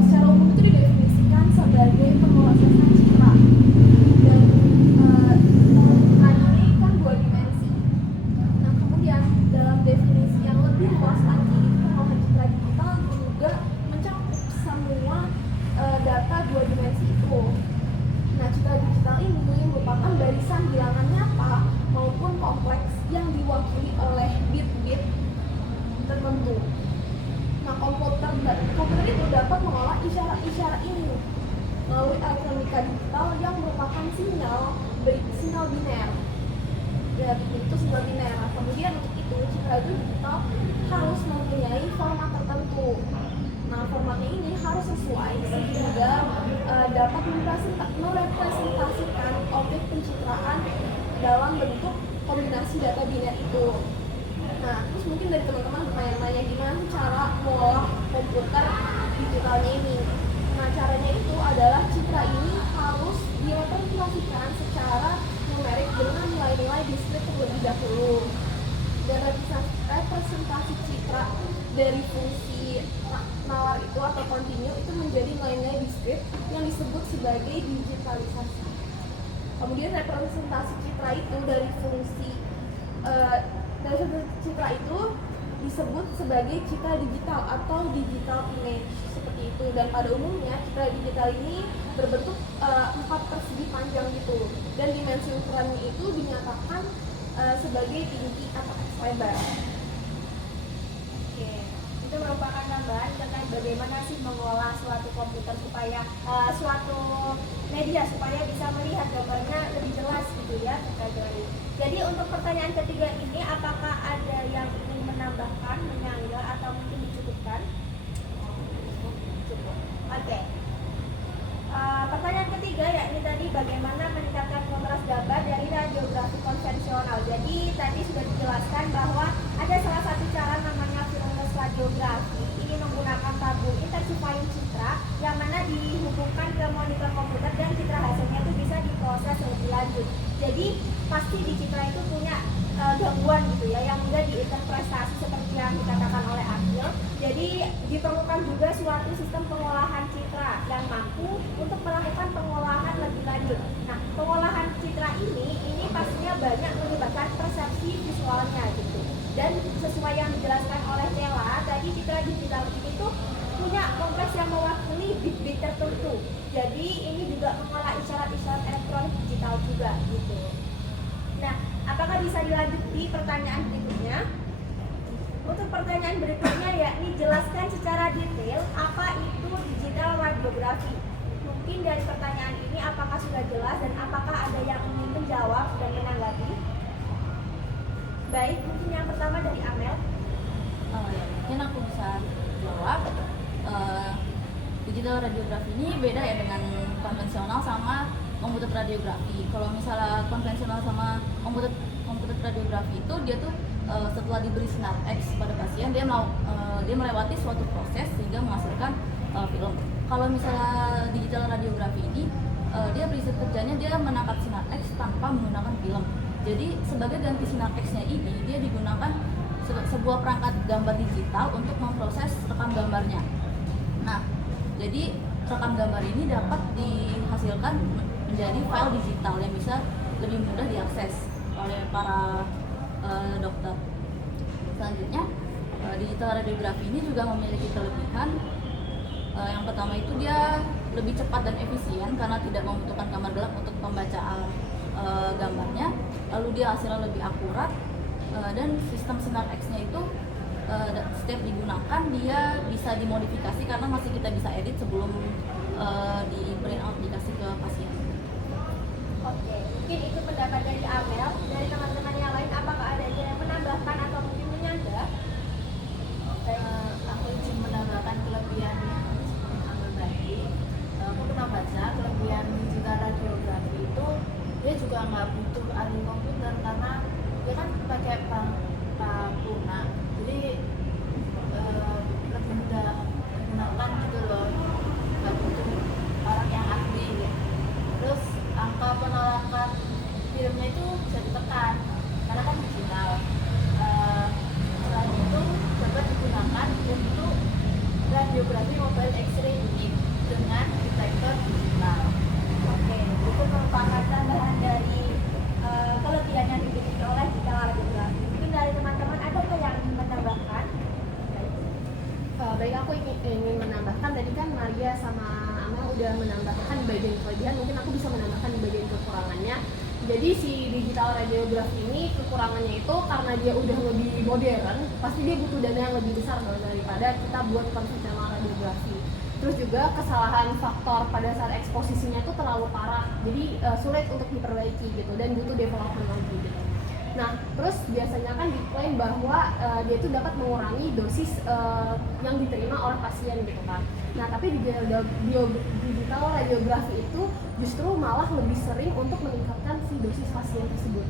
secara umum itu didefinisikan sebagai pemrosesan citra, dan citra ini kan 2 dimensi. Nah, kemudian dalam definisi yang lebih luas lagi, pengolahan citra digital juga mencakup semua data 2 dimensi itu. Nah, citra digital ini merupakan barisan bilangan nyata maupun kompleks yang diwakili oleh bit-bit tertentu. Nah, komputer itu dapat mengolah isyarat-isyarat ini melalui elektronika digital yang merupakan sinyal biner. Ya, itu sinyal biner. Nah, kemudian untuk itu citra digital harus mempunyai format tertentu. Nah, formatnya ini harus sesuai sehingga dapat merepresentasikan objek pencitraan dalam bentuk kombinasi data biner itu. Nah, terus mungkin dari teman-teman bertanya-tanya gimana sih cara mengolah komputer digitalnya ini. Nah, caranya itu adalah citra ini merepresentasikan secara numerik dengan nilai-nilai diskrit terlebih dahulu. Dan representasi citra dari fungsi nalar itu atau kontinu itu menjadi nilai-nilai diskrit yang disebut sebagai digitalisasi. Kemudian representasi citra itu dari fungsi citra itu disebut sebagai citra digital atau digital image seperti itu. Dan pada umumnya citra digital ini berbentuk 4 persegi panjang gitu, dan dimensi ukurannya itu dinyatakan sebagai tinggi atau X lebar. Oke, itu merupakan gambaran terkait bagaimana sih mengolah suatu komputer supaya suatu media supaya bisa melihat gambarnya lebih jelas gitu ya terkait dari. Jadi untuk pertanyaan ketiga ini, apakah ada yang ingin menambahkan, menyangga atau mungkin dicukupkan? Cukup. Oke. Pertanyaan ketiga yakni tadi bagaimana meningkatkan kontras gambar dari radiografi konvensional. Jadi tadi sudah dijelaskan bahwa ada salah satu cara namanya filmless radiografi. Ini menggunakan tabung intensifying citra yang mana dihubungkan ke monitor komputer dan citra hasilnya itu bisa diproses lebih lanjut. Jadi pasti di citra itu punya gangguan gitu ya yang mudah diinterpretasi seperti yang dikatakan oleh Akil. Jadi diperlukan juga suatu sistem pengolahan citra yang mampu untuk melakukan pengolahan lebih lanjut. Nah, pengolahan citra ini pastinya banyak melibatkan persepsi visualnya gitu. Dan sesuai yang dijelaskan oleh Cela, tadi citra digital ini tuh punya kompleks yang mewakili bit-bit tertentu. Jadi ini juga mengolah isyarat-isyarat elektronik digital juga gitu. Nah, apakah bisa dilanjuti pertanyaan berikutnya? Untuk pertanyaan berikutnya yakni jelaskan secara detail apa itu digital radiografi. Mungkin dari pertanyaan ini apakah sudah jelas dan apakah ada yang ingin menjawab dan menanggapi? Baik, mungkin yang pertama dari Amel. Ya, mungkin aku bisa jawab. Digital radiografi ini beda ya dengan konvensional sama komputer radiografi. Kalau misalnya konvensional sama komputer radiografi itu dia tuh setelah diberi sinar X pada pasien dia melewati suatu proses sehingga menghasilkan film. Kalau misalnya digital radiografi ini dia prinsip kerjanya dia menangkap sinar X tanpa menggunakan film. Jadi sebagai ganti sinar X-nya ini dia digunakan sebuah perangkat gambar digital untuk memproses rekam gambarnya. Nah, jadi rekam gambar ini dapat dihasilkan menjadi file digital yang bisa lebih mudah diakses oleh para dokter. Selanjutnya, digital radiografi ini juga memiliki kelebihan. Yang pertama itu dia lebih cepat dan efisien karena tidak membutuhkan kamar gelap untuk pembacaan gambarnya. Lalu dia hasilnya lebih akurat dan sistem sinar X-nya itu setiap digunakan dia bisa dimodifikasi karena masih kita bisa edit sebelum diberi aplikasi ke pasien. Oke, mungkin itu pendapat dari Amel. Dari teman-teman yang lain, apakah ada yang menambahkan atau mungkin menyangga? Aku izin menambahkan kelebihan yang Amel tadi. Aku pernah baca kelebihan digital radiografi itu dia juga nggak butuh ahli komputer karena dia kan pakai bank lunak, jadi lebih mudah digunakan gitu loh, nggak butuh orang yang ahli gitu. Terus angka penolakan filmnya itu bisa ditekan karena kan digital. Selain itu dapat digunakan untuk radiografi mobile X-ray unit dengan detektor digital. Oke, itu merupakan tambahan dari kelebihan yang dimiliki oleh digital radiografi. Mungkin dari teman-teman ada yang ingin menambahkan? Baik, aku ingin menambahkan, tadi kan Maria sama Amel udah menambahkan di bagian kelebihan, mungkin aku bisa menambahkan di bagian kekurangannya. Jadi si digital radiografi ini kekurangannya itu karena dia udah lebih modern, pasti dia butuh dana yang lebih besar daripada kita buat konvensional radiografi. Terus juga kesalahan faktor pada saat eksposisinya itu terlalu parah, jadi sulit untuk diperbaiki gitu dan butuh development lagi gitu. Nah, terus biasanya kan diklaim bahwa dia itu dapat mengurangi dosis yang diterima oleh pasien gitu kan. Nah, tapi digital radiografi itu justru malah lebih sering untuk meningkatkan si dosis pasien tersebut.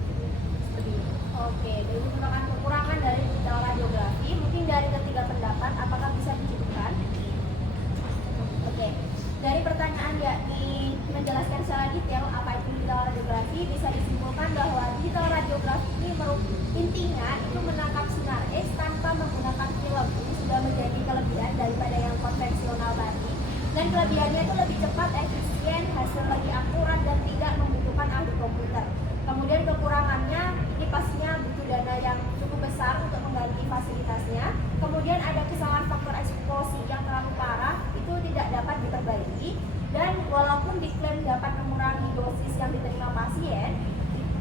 Seperti itu. Oke, jadi itu merupakan kekurangan dari digital radiografi. Mungkin dari ketiga pendapat, apakah bisa dicukupkan? Oke, dari pertanyaan yakni menjelaskan secara detail apa itu digital radiografi bisa disimpulkan bahwa digital radiografi ini intinya itu menangkap sinar X tanpa menggunakan film. Ini sudah menjadi kelebihan daripada yang konvensional tadi. Dan kelebihannya itu lebih cepat, efisien, hasil lebih akurat dan tidak membutuhkan ahli komputer. Kemudian kekurangannya ini pastinya butuh dana yang cukup besar untuk mengganti fasilitasnya. Kemudian ada kesalahan faktor eksposi yang terlalu parah itu tidak dapat diperbaiki. Dan walaupun diklaim dapat mengurangi dosis yang diterima pasien,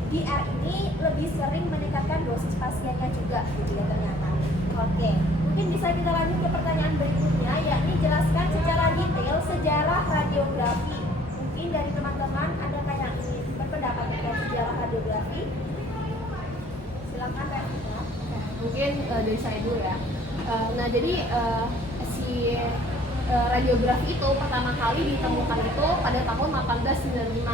DR ini lebih sering meningkatkan dosis pasiennya juga gitu ya ternyata. Oke, mungkin bisa kita lanjut ke pertanyaan berikutnya, yakni jelaskan secara detail sejarah radiografi. Mungkin dari teman-teman ada yang ingin berpendapat tentang sejarah radiografi? Silakan Revita. Mungkin dari saya dulu ya. Nah jadi si radiografi itu pertama kali ditemukan itu pada tahun 1895.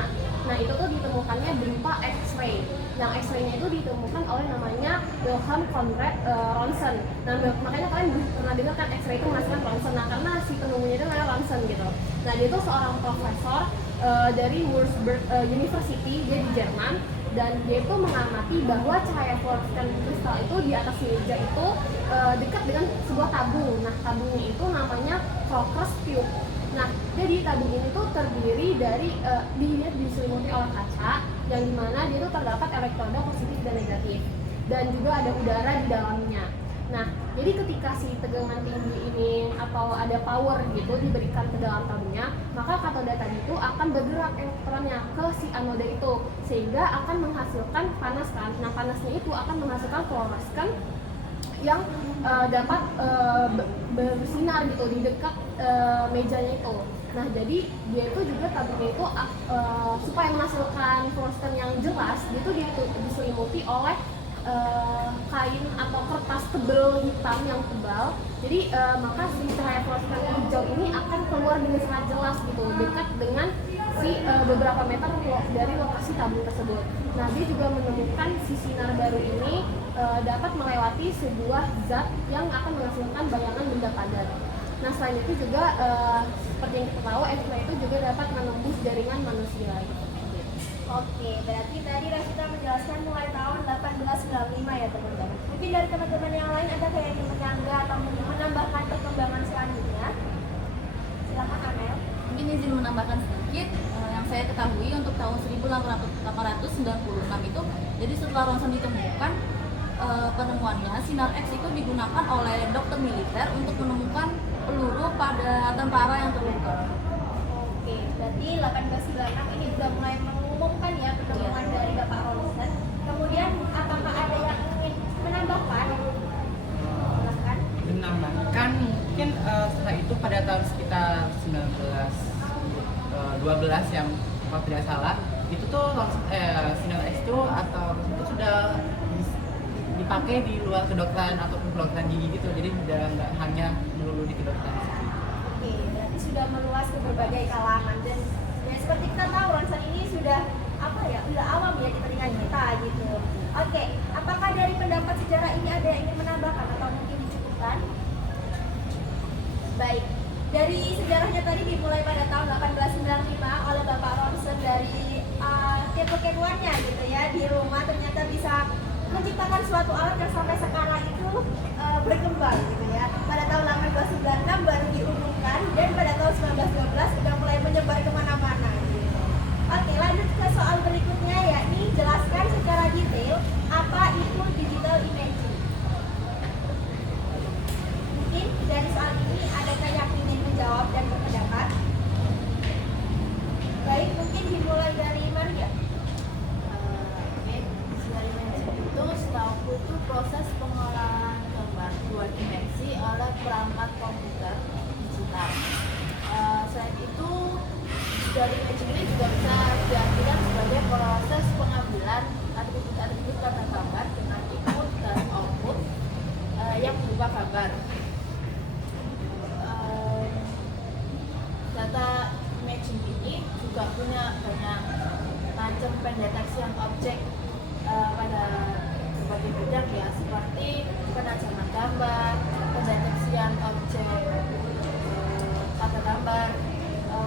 Nah itu tuh ditemukannya berupa X-ray. Yang X-ray-nya itu ditemukan oleh namanya Wilhelm Conrad Ronson. Nah makanya kalian pernah dengar kan X-ray itu menghasilkan Ronson. Nah karena si penemunya itu namanya Ronson gitu. Nah dia itu seorang profesor dari Würzburg University, dia di Jerman. Dan dia itu mengamati bahwa cahaya fluorescen kristal itu di atas meja itu dekat dengan sebuah tabung. Nah tabungnya itu namanya Crocus tube. Nah jadi tabung ini tuh terdiri dari diselimuti oleh kaca yang dimana dia itu terdapat elektroda positif dan negatif dan juga ada udara di dalamnya. Nah jadi ketika si tegangan tinggi ini atau ada power gitu diberikan ke dalam tabungnya, maka katoda tadi itu akan bergerak elektronnya ke si anoda itu sehingga akan menghasilkan panas kan. Nah panasnya itu akan menghasilkan fluorescen yang dapat bersinar gitu di dekat mejanya itu. Nah jadi dia itu juga tabungnya itu supaya menghasilkan fluorescen yang jelas, dia itu diselimuti oleh kain atau kertas tebal hitam yang tebal. Jadi maka si cahaya fluorescen hijau ini akan keluar dengan sangat jelas gitu dekat dengan si beberapa meter dari lokasi tabung tersebut. Nah dia juga menemukan si sinar baru ini dapat melewati sebuah zat yang akan menghasilkan bayangan benda padat. Nah selain itu juga seperti yang kita tahu, X-ray itu juga dapat menembus jaringan manusia gitu. Oke, berarti tadi Revita menjelaskan mulai tahun 1895 ya teman-teman. Mungkin dari teman-teman yang lain ada yang ingin menyanggah atau menambahkan perkembangan selanjutnya? Silakan Amel. Mungkin izin menambahkan sedikit yang saya ketahui untuk tahun 1896 itu, jadi setelah Ronson ditemukan, penemuannya sinar X itu digunakan oleh dokter militer untuk menemukan peluru pada tentara yang terluka. Oke, berarti 1896 ini sudah mulai mengumumkan ya penemuan dari Bapak Ronson. Kemudian apakah ada yang ingin menambahkan? Silakan. Menambahkan mungkin setelah itu pada tahun sekitar 1912 yang kalau tidak salah itu tuh sinar X itu atau itu sudah dipakai di luar kedokteran ataupun kedokteran gigi gitu, jadi sudah nggak hanya melulu di kedokteran. Oke, berarti sudah meluas ke berbagai kalangan dan ya seperti kita tahu Ronson ini sudah udah awam ya di telinga kita gitu. Oke, apakah dari pendapat sejarah ini ada yang ingin menambahkan atau mungkin dicukupkan? Baik, dari sejarahnya tadi dimulai pada tahun 1895 oleh Bapak Ronson dari kepo-kepoannya gitu ya di rumah ternyata bisa menciptakan suatu alat yang sampai sekarang itu berkembang gitu ya. Pada tahun 1896 baru diumumkan dan pada tahun 1912 sudah mulai menyebar kemana-mana gitu. Oke, lanjut ke soal berikutnya yakni jelaskan secara detail apa itu digital imaging. Mungkin dari soal ini adakah yang ingin menjawab dan berpendapat? Baik, mungkin dimulai dari Maria. Itu setahu itu proses pengolahan gambar dua dimensi oleh perangkat komputer digital. Selain itu, dari imaging ini juga bisa diartikan sebagai proses pengambilan atribut-atribut pada gambar dengan input dan output yang berupa gambar. Data imaging ini juga punya banyak macam pendeteksian objek pada berbagai bidang ya, seperti penajaman gambar, pendeteksian objek pada gambar,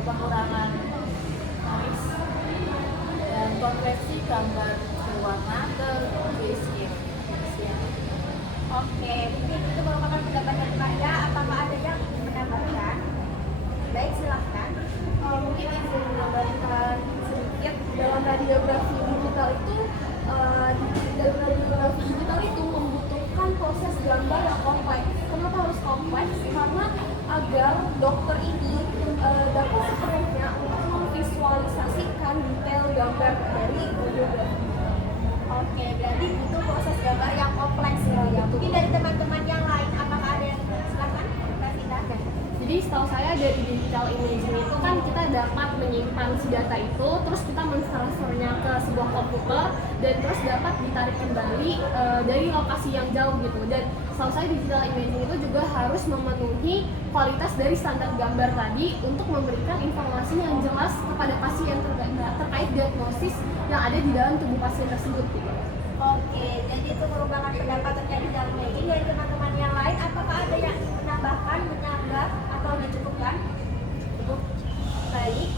pengurangan noise, dan refleksi gambar berwarna ke grayscale. Oke, mungkin itu merupakan pendapat dari Anda. Apakah ada yang ingin menambahkan? Baik, silahkan. Mungkin izin menambahkan sedikit dalam radiografi digital itu membutuhkan proses gambar yang kompleks. Kenapa harus kompleks? Karena agar dokter ini dapat sepenuhnya untuk memvisualisasikan detail gambar dari radiografi. Oke, berarti itu proses gambar yang kompleks ya. Mungkin dari teman-teman yang lain, apakah ada yang silakan? Mbak Vita. Jadi setahu saya dari digital imaging itu kan kita dapat menyimpan si data itu, terus kita mentransfernya ke sebuah komputer dan terus dapat ditarik kembali dari lokasi yang jauh gitu. Dan setahu saya digital imaging itu juga harus memenuhi kualitas dari standar gambar tadi untuk memberikan informasi yang jelas kepada pasien terkait diagnosis yang ada di dalam tubuh pasien tersebut gitu. Oke, jadi itu merupakan pendapat terkait digital imaging. Dari teman-teman yang lain, apakah ada yang ingin menambahkan, menambah, atau dicukupkan? Baik.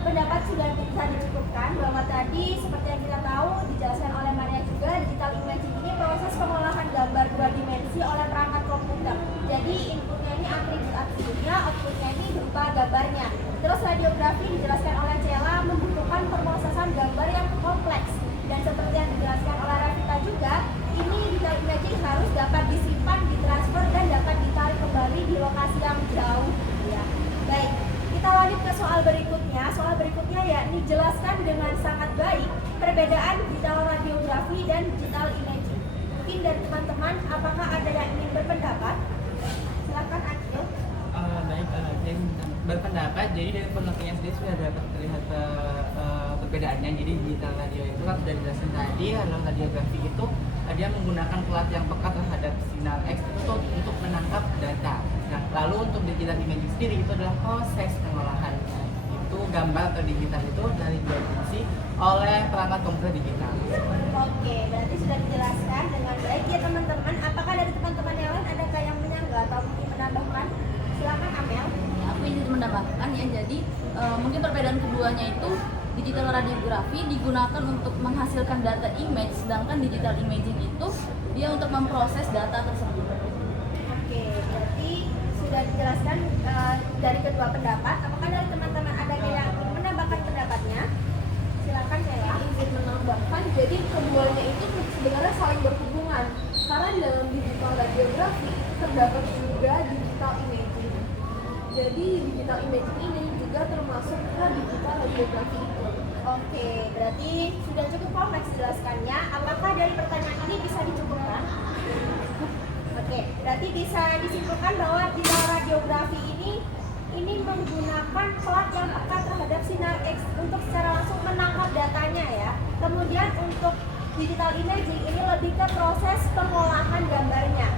Pendapat sudah bisa dicukupkan bahwa tadi seperti yang kita tahu dijelaskan oleh Maria juga, digital imaging ini proses pengolahan gambar dua dimensi oleh perangkat komputer. Jadi inputnya ini atribut-atributnya, outputnya ini berupa gambarnya. Terus radiografi dijelaskan oleh Cela membutuhkan pemrosesan gambar yang kompleks. Dan seperti yang dijelaskan oleh Rafita juga, ini digital imaging harus dapat disimpan, ditransfer, dan dapat ditarik kembali di lokasi yang jauh. Ya. Baik, kita lanjut ke soal berikutnya. Soal berikutnya yakni jelaskan dengan sangat baik perbedaan digital radiografi dan digital imaging. Mungkin dari teman-teman, apakah ada yang ingin berpendapat? Silakan Akil. Baik, saya berpendapat. Jadi dari penelitian sendiri sudah dapat terlihat perbedaannya. Jadi digital radio itu kan sudah dijelaskan tadi, kalau radiografi itu dia menggunakan pelat yang peka terhadap sinar X itu untuk menangkap data. Nah, lalu untuk digital imaging sendiri itu adalah proses pengolahan itu gambar atau digital itu dari dua dimensi oleh perangkat komputer digital. Oke, berarti sudah dijelaskan dengan baik ya teman-teman. Apakah dari teman-teman yang lain adakah yang menyanggah atau mungkin menambahkan? Silakan Amel. Aku ingin menambahkan ya, jadi mungkin perbedaan keduanya itu digital radiografi digunakan untuk menghasilkan data image, sedangkan digital imaging itu dia untuk memproses data tersebut. Oke, berarti sudah dijelaskan dari kedua pendapat. Apakah dari teman-teman ada yang ingin menambahkan pendapatnya? Silakan Cela. Izin menambahkan, jadi keduanya itu sebenarnya saling berhubungan karena di dalam digital radiografi terdapat juga digital imaging. Jadi digital imaging ini juga termasuk ke digital radiografi itu. Oke, berarti sudah cukup kompleks jelaskannya. Apakah dari pertanyaan ini bisa dicukupkan? Oke, berarti bisa disimpulkan bahwa digital radiografi ini menggunakan pelat yang peka terhadap sinar X untuk secara langsung menangkap datanya ya. Kemudian untuk digital imaging ini lebih ke proses pengolahan gambarnya.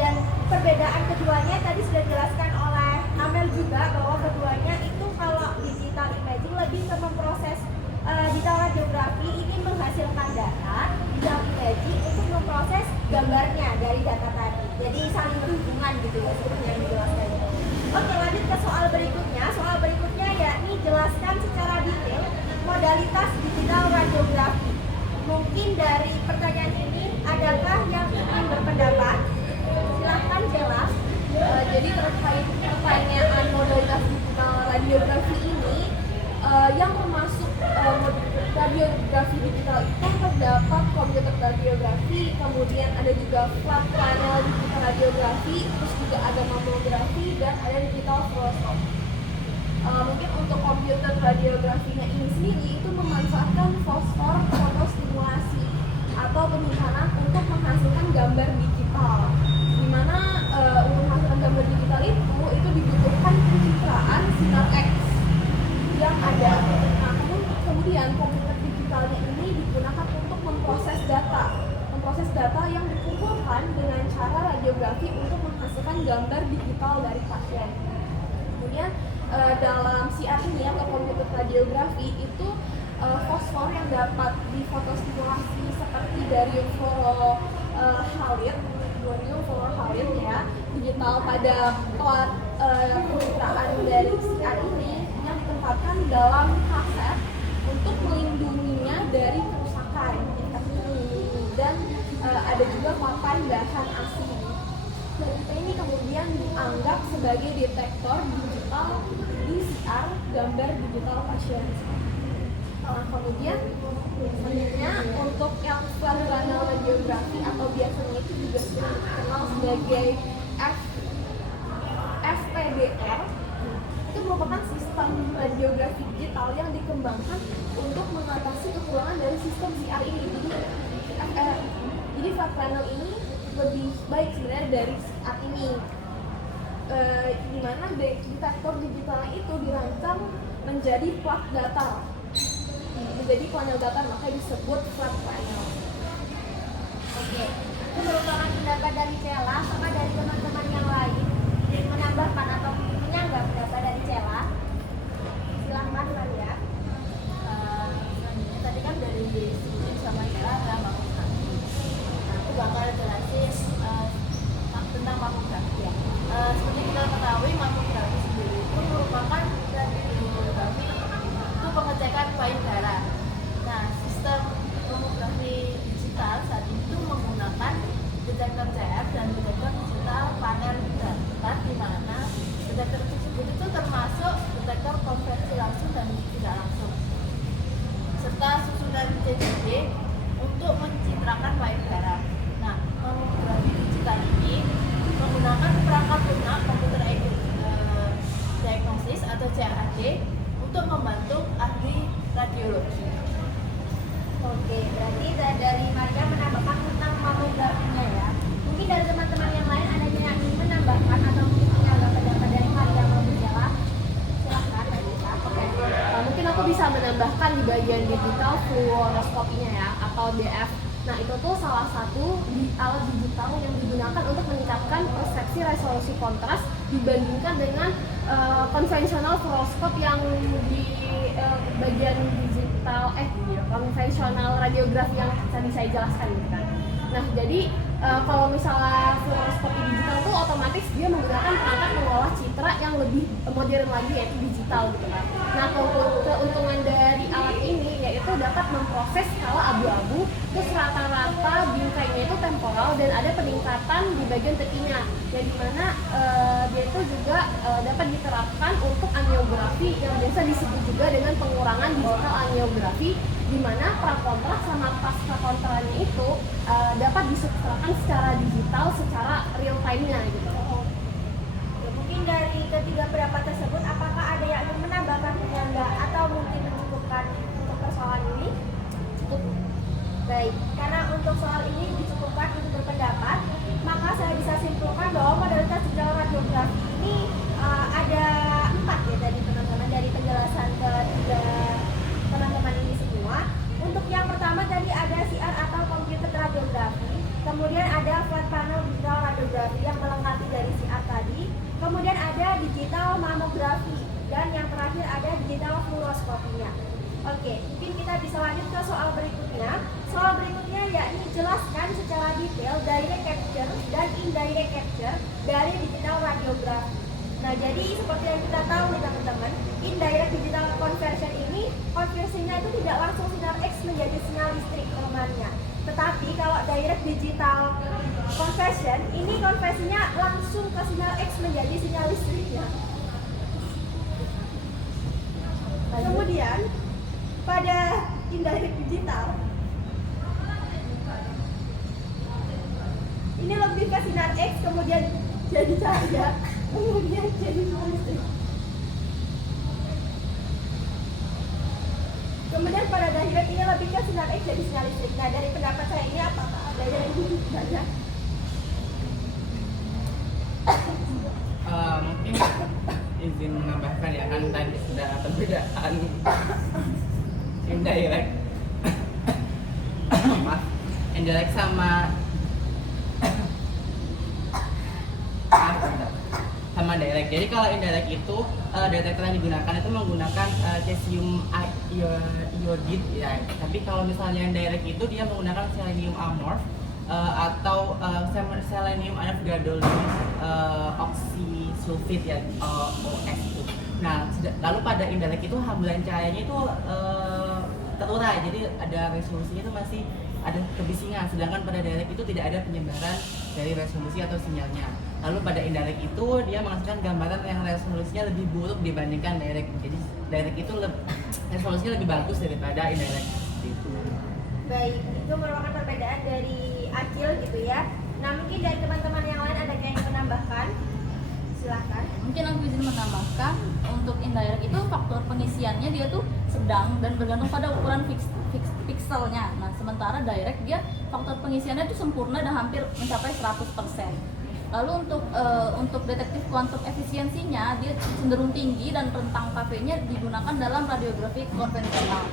Dan perbedaan keduanya tadi sudah dijelaskan oleh Amel juga bahwa keduanya itu kalau digital imaging lebih ke memproses digital radiografi ini menghasilkan data, digital imaging untuk memproses gambarnya dari data tadi. Jadi saling berhubungan gitu ya seperti yang dijelaskan itu. Oke, lanjut ke soal berikutnya. Soal berikutnya yakni jelaskan secara detail modalitas digital radiografi. Mungkin dari pertanyaan ini adakah yang ingin berpendapat? Silahkan Cela. Jadi terkait pertanyaan modalitas digital radiografi ini, yang termasuk radiografi digital itu terdapat komputer radiografi, kemudian ada juga flat panel digital radiografi, terus juga ada mamografi dan ada digital fluoroscopy. Mungkin untuk komputer radiografinya ini sendiri itu memanfaatkan fosfor fotostimulasi atau penyimpanan untuk menghasilkan gambar digital, di mana untuk menghasilkan gambar digital itu dibutuhkan pencitraan sinar X yang ada. Nah, kemudian komputer digitalnya ini digunakan untuk memproses data yang dikumpulkan dengan cara radiografi untuk menghasilkan gambar digital dari pasien. Kemudian dalam CR ini atau komputer radiografi itu fosfor yang dapat difotostimulasi seperti barium fluorohalid ya digital pada pelat pencitraan dari CR ini yang ditempatkan dalam kaset untuk melindunginya dari kerusakan. Dan ada juga papan bahan asli. Nah, kita ini kemudian dianggap sebagai detektor digital DCR, gambar digital pasien. Nah, kemudian selanjutnya untuk yang flat panel radiografi atau biasanya itu juga dikenal sebagai FPDR, itu merupakan sistem radiografi digital yang dikembangkan untuk mengatasi kekurangan dari sistem CR ini. Jadi flat panel ini lebih baik sebenarnya dari CR ini, di mana detektor digital itu dirancang menjadi plat datar, menjadi panel datar, makanya disebut flat panel. Oke, itu merupakan pendapat dari Cella. Sama dari teman-teman yang lain yang menambahkan atau menyanggah pendapat dari Cella? Silahkan Maria. Selanjutnya tadi kan dari Suci sama Ira ada mamografi. Nah, aku bakal jelasin tentang mamografi ya. Seperti kita ketahui, mamografi sendiri itu merupakan radiografi itu pengecekan payudara. Nah, sistem mamografi digital saat itu menggunakan detektor CR dan detektor digital panel datar, di mana detektor tersebut itu termasuk detektor konversi langsung dan tidak langsung, serta susunan CCD untuk mencitrakan payudara. Nah, mamografi digital ini menggunakan perangkat lunak komputer aided diagnosis atau CAD untuk membantu ahli radiologi. Oke, berarti dari Maria menambahkan tentang mamografinya ya. Mungkin dari teman-teman yang lain ada yang ingin menambahkan atau mungkin menyanggah pendapat dari Maria maupun Cella? Silahkan, Maria. Oke. Mungkin aku bisa menambahkan di bagian digital fluoroskopinya ya, atau DF. Nah, itu tuh salah satu alat digital yang digunakan untuk meningkatkan persepsi resolusi kontras dibandingkan dengan konvensional fluoroskop yang di bagian digital konvensional radiografi yang tadi saya jelaskan gitu kan. Nah, jadi kalau misalnya fluoroskopi digital tuh otomatis dia menggunakan perangkat mengolah citra yang lebih modern lagi, yaitu digital gitu kan. Nah, keuntungan dari alat ini yaitu dapat memproses skala abu-abu, terus rata-rata bingkainya itu temporal dan ada peningkatan di bagian tepinya, yang dimana dia itu juga dapat diterapkan untuk aniografi yang biasa disebut juga dengan pengurangan digital aniografi, di mana prakontras sama pasca kontranya itu dapat disubtrakan secara digital secara real time-nya gitu. Ya, mungkin dari ketiga pendapat tersebut, apakah ada yang ingin menambahkan penyanggah atau mungkin mencukupkan untuk persoalan ini? Cukup. Baik, karena untuk soal ini dicukupkan untuk berpendapat, maka saya bisa simpulkan bahwa modalitas digital radiografi ini ada 4 ya dari teman-teman, dari penjelasan ketiga teman-teman ini semua. Untuk yang pertama tadi ada CR atau computed radiografi, kemudian ada flat panel digital radiografi yang melengkapi dari CR tadi, kemudian ada digital mamografi, dan yang terakhir ada digital fluoroskopinya. Oke, mungkin kita bisa lanjut ke soal berikutnya. Soal berikutnya yakni jelaskan secara detail direct capture dan indirect capture dari digital radiografi. Nah, jadi seperti yang kita tahu nih teman-teman, indirect digital conversion ini konversinya itu tidak langsung sinar X menjadi sinyal listrik teman-temannya. Tetapi kalau direct digital conversion ini konversinya langsung ke sinyal X menjadi sinyal listriknya. Kemudian pada indirect digital ini lebih ke sinar X kemudian jadi cahaya, kemudian jadi sinyal listrik. Kemudian pada direct ini lebih ke sinar X jadi sinyal listrik. Nah, dari pendapat saya ini apakah ada yang ingin banyak? Mungkin izin menambahkan ya, kan tadi sudah perbedaan indirect maaf, indirect sama direct. Jadi kalau indirect itu detektor yang digunakan itu menggunakan cesium iodide ya. Tapi kalau misalnya yang direct itu dia menggunakan selenium amorph atau selenium gadolinium oxysulfide ya, OS itu. Nah, lalu pada indirect itu hamburan cahayanya itu terurai, jadi ada resolusinya itu masih ada kebisingan, sedangkan pada direct itu tidak ada penyebaran dari resolusi atau sinyalnya. Lalu pada indirect itu dia menghasilkan gambaran yang resolusinya lebih buruk dibandingkan direct. Jadi direct itu resolusinya lebih bagus daripada indirect. Gitu. Baik, itu merupakan perbedaan dari Akil gitu ya. Nah, mungkin dari teman-teman yang lain ada yang ingin menambahkan? Silahkan. Mungkin aku izin menambahkan, untuk indirect itu faktor pengisiannya dia tuh sedang dan bergantung pada ukuran pikselnya. Nah, sementara direct dia faktor pengisiannya itu sempurna dan hampir mencapai 100%. Lalu untuk detektif kuantum efisiensinya dia cenderung tinggi dan rentang KV-nya digunakan dalam radiografi konvensional.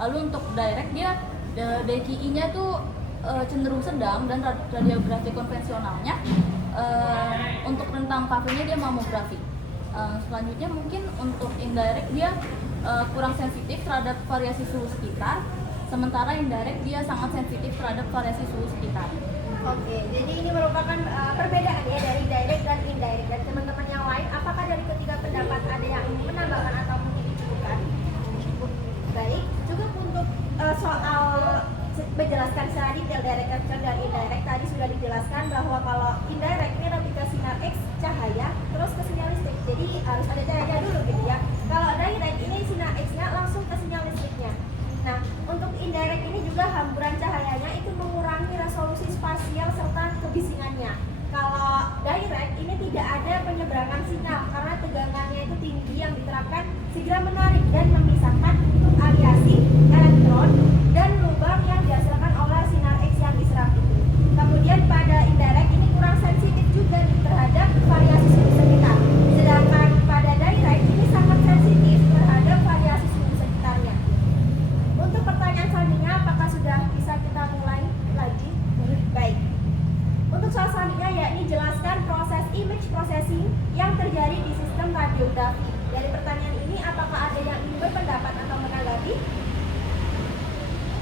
Lalu untuk direct dia DKI-nya tuh cenderung sedang dan radiografi konvensionalnya untuk rentang KV-nya dia mamografi. Selanjutnya mungkin untuk indirect dia kurang sensitif terhadap variasi suhu sekitar, sementara indirect dia sangat sensitif terhadap variasi suhu sekitar. Oke, jadi ini merupakan perbedaan ya dari direct dan indirect. Dan teman-teman yang lain, apakah dari ketiga pendapat ada yang ingin menambahkan atau mungkin dicukupkan? Baik, cukup untuk soal menjelaskan secara detail direct capture dan indirect. Tadi sudah dijelaskan bahwa kalau indirect ini lebih ke sinar X cahaya terus ke sinyal listrik, jadi harus ada cahaya dulu gitu ya. Kalau direct ini sinar X-nya langsung ke sinyal listriknya. Nah, untuk indirect ini juga hamburan cahayanya itu mengurangi resolusi spasial serta kebisingannya. Kalau direct ini tidak ada penyeberangan sinyal karena tegangannya itu tinggi yang diterapkan segera menarik dan memisahkan untuk aliasi elektron dan lubang yang dihasilkan oleh sinar X yang diserap itu. Kemudian pada indirect ini kurang sensitif juga nih terhadap variasi suhu sekitar. Sedangkan pada direct ini sangat sensitif terhadap variasi suhu sekitarnya. Untuk pertanyaan selanjutnya, apakah sudah bisa kita mulai lagi? Baik. Untuk soal selanjutnya yakni jelaskan proses image processing yang terjadi di sistem radiografi. Dari pertanyaan ini, apakah ada yang ingin berpendapat atau menanggapi?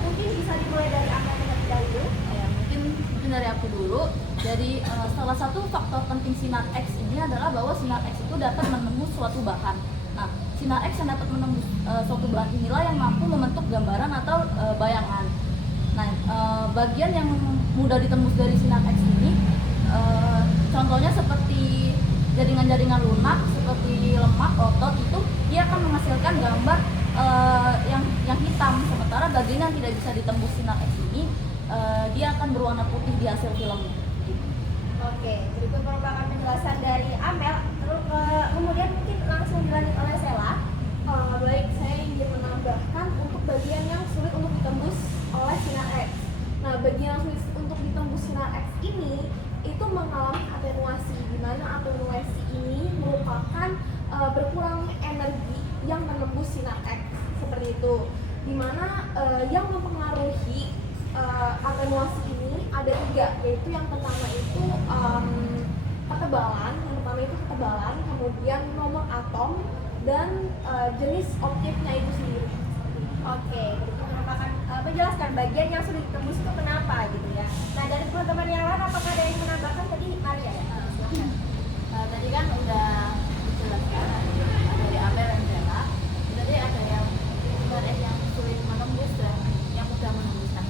Mungkin bisa dimulai dari Anda terlebih dahulu. Ya, mungkin dari aku dulu. Jadi salah satu faktor penting sinar X ini adalah bahwa sinar X itu dapat menembus suatu bahan. Nah, sinar X yang dapat menembus suatu bahan inilah yang mampu membentuk gambaran atau bayangan. Nah, bagian yang mudah ditembus dari sinar X ini, contohnya seperti jaringan-jaringan lunak, seperti lemak, otot itu, dia akan menghasilkan gambar yang hitam. Sementara bagian yang tidak bisa ditembus sinar X ini, dia akan berwarna putih di hasil film. Oke, berikut merupakan penjelasan dari Amel. Kemudian mungkin langsung dilanjut oleh Sela. Baik, saya ingin menambahkan untuk bagian yang sulit untuk ditembus oleh sinar X. Nah, bagian yang sulit untuk ditembus sinar X ini itu mengalami atenuasi, di mana atenuasi ini merupakan berkurang energi yang menembus sinar X seperti itu. Di mana yang mempengaruhi atenuasi ini ada 3, yaitu yang pertama itu ketebalan, kemudian nomor atom dan jenis objeknya itu sendiri. Oke, itu merupakan menjelaskan bagian yang sulit ditembus itu kenapa gitu ya. Nah, dari teman-teman yang lain apakah ada yang menambahkan tadi Maria ya? Silakan. Tadi kan udah dijelaskan dari Amel dan Bella. Jadi ada yang sinar yang sulit menembus dan yang mudah menembus. Nah,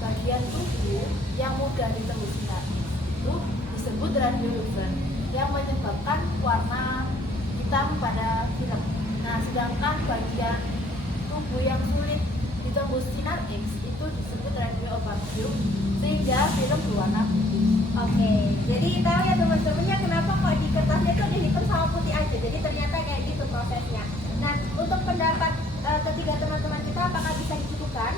bagian tubuh yang mudah ditembus sinar itu disebut radiolucent yang menyebabkan warna hitam pada film. Nah, sedangkan bagian tubuh yang sulit ditembus sinar X itu disebut radioopacum sehingga film berwarna putih. Oke, jadi tahu ya teman-temannya kenapa kok di kertasnya itu ada hitam sama putih aja. Jadi ternyata kayak gitu prosesnya. Nah, untuk pendapat ketiga teman-teman kita apakah bisa dicukupkan?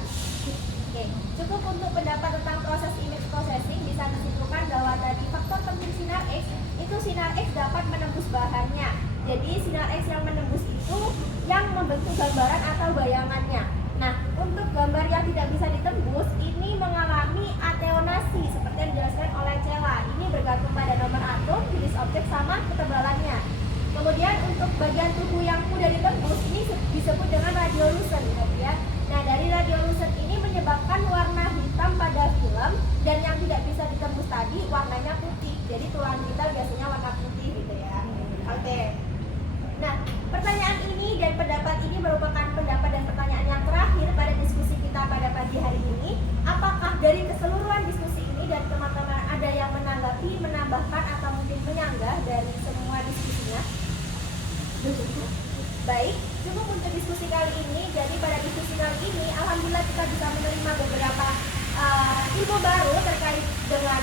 Oke, cukup untuk pendapat tentang proses image processing bisa disimpulkan bahwa tadi faktor penting sinar X itu sinar X dapat menembus bahannya. Jadi sinar X yang menembus itu yang membentuk gambaran atau bayangannya. Nah, untuk gambar yang tidak bisa ditembus ini mengalami ateonasi seperti yang dijelaskan oleh Cela. Ini bergantung pada nomor atom, jenis objek sama ketebalannya. Kemudian untuk bagian tubuh yang mudah ditembus ini disebut dengan radiolucent ya. Nah, dari radiolucent ini menyebabkan warna hitam pada film dan yang tidak bisa ditembus tadi warnanya putih. Jadi tulang kita biasanya warna putih gitu ya. Oke. Nah, pertanyaan ini dan pendapat ini merupakan pendapat dan pertanyaan yang terakhir pada diskusi kita menanggapi, menambahkan atau mungkin menyanggah dari semua diskusinya? Baik, cukup untuk diskusi kali ini. Jadi pada diskusi kali ini, alhamdulillah kita bisa menerima beberapa info baru terkait dengan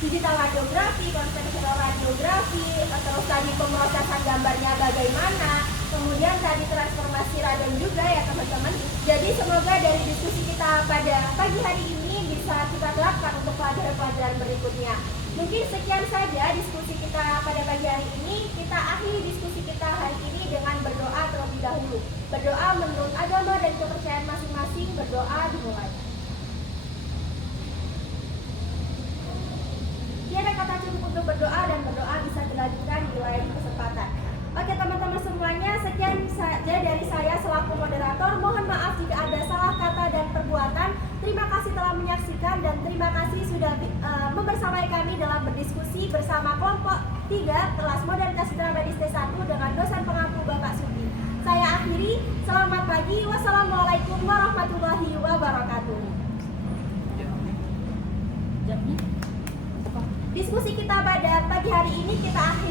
digital radiografi, konvensional radiografi, terus tadi pemrosesan gambarnya bagaimana, kemudian tadi transformasi radon juga ya teman-teman. Jadi semoga dari diskusi kita pada pagi hari ini bisa kita terapkan untuk pelajaran-pelajaran berikutnya. Mungkin sekian saja diskusi kita pada pagi hari ini. Kita akhiri diskusi kita hari ini dengan berdoa terlebih dahulu. Berdoa menurut agama dan kepercayaan masing-masing. Berdoa dimulai. Tiada kata cukup untuk berdoa, dan berdoa bisa dilanjutkan di lain kesempatan. Oke teman-teman semuanya, sekian saja dari saya selaku moderator. Mohon maaf jika ada salah kata dan perbuatan. Terima kasih telah menyaksikan dan terima kasih sudah membersamai kami dalam berdiskusi bersama kelompok 3 kelas Modern Kasitra Medis T1 dengan dosen pengampu Bapak Sugi. Saya akhiri, selamat pagi, wassalamualaikum warahmatullahi wabarakatuh. Jamnya Diskusi kita pada pagi hari ini kita akhiri.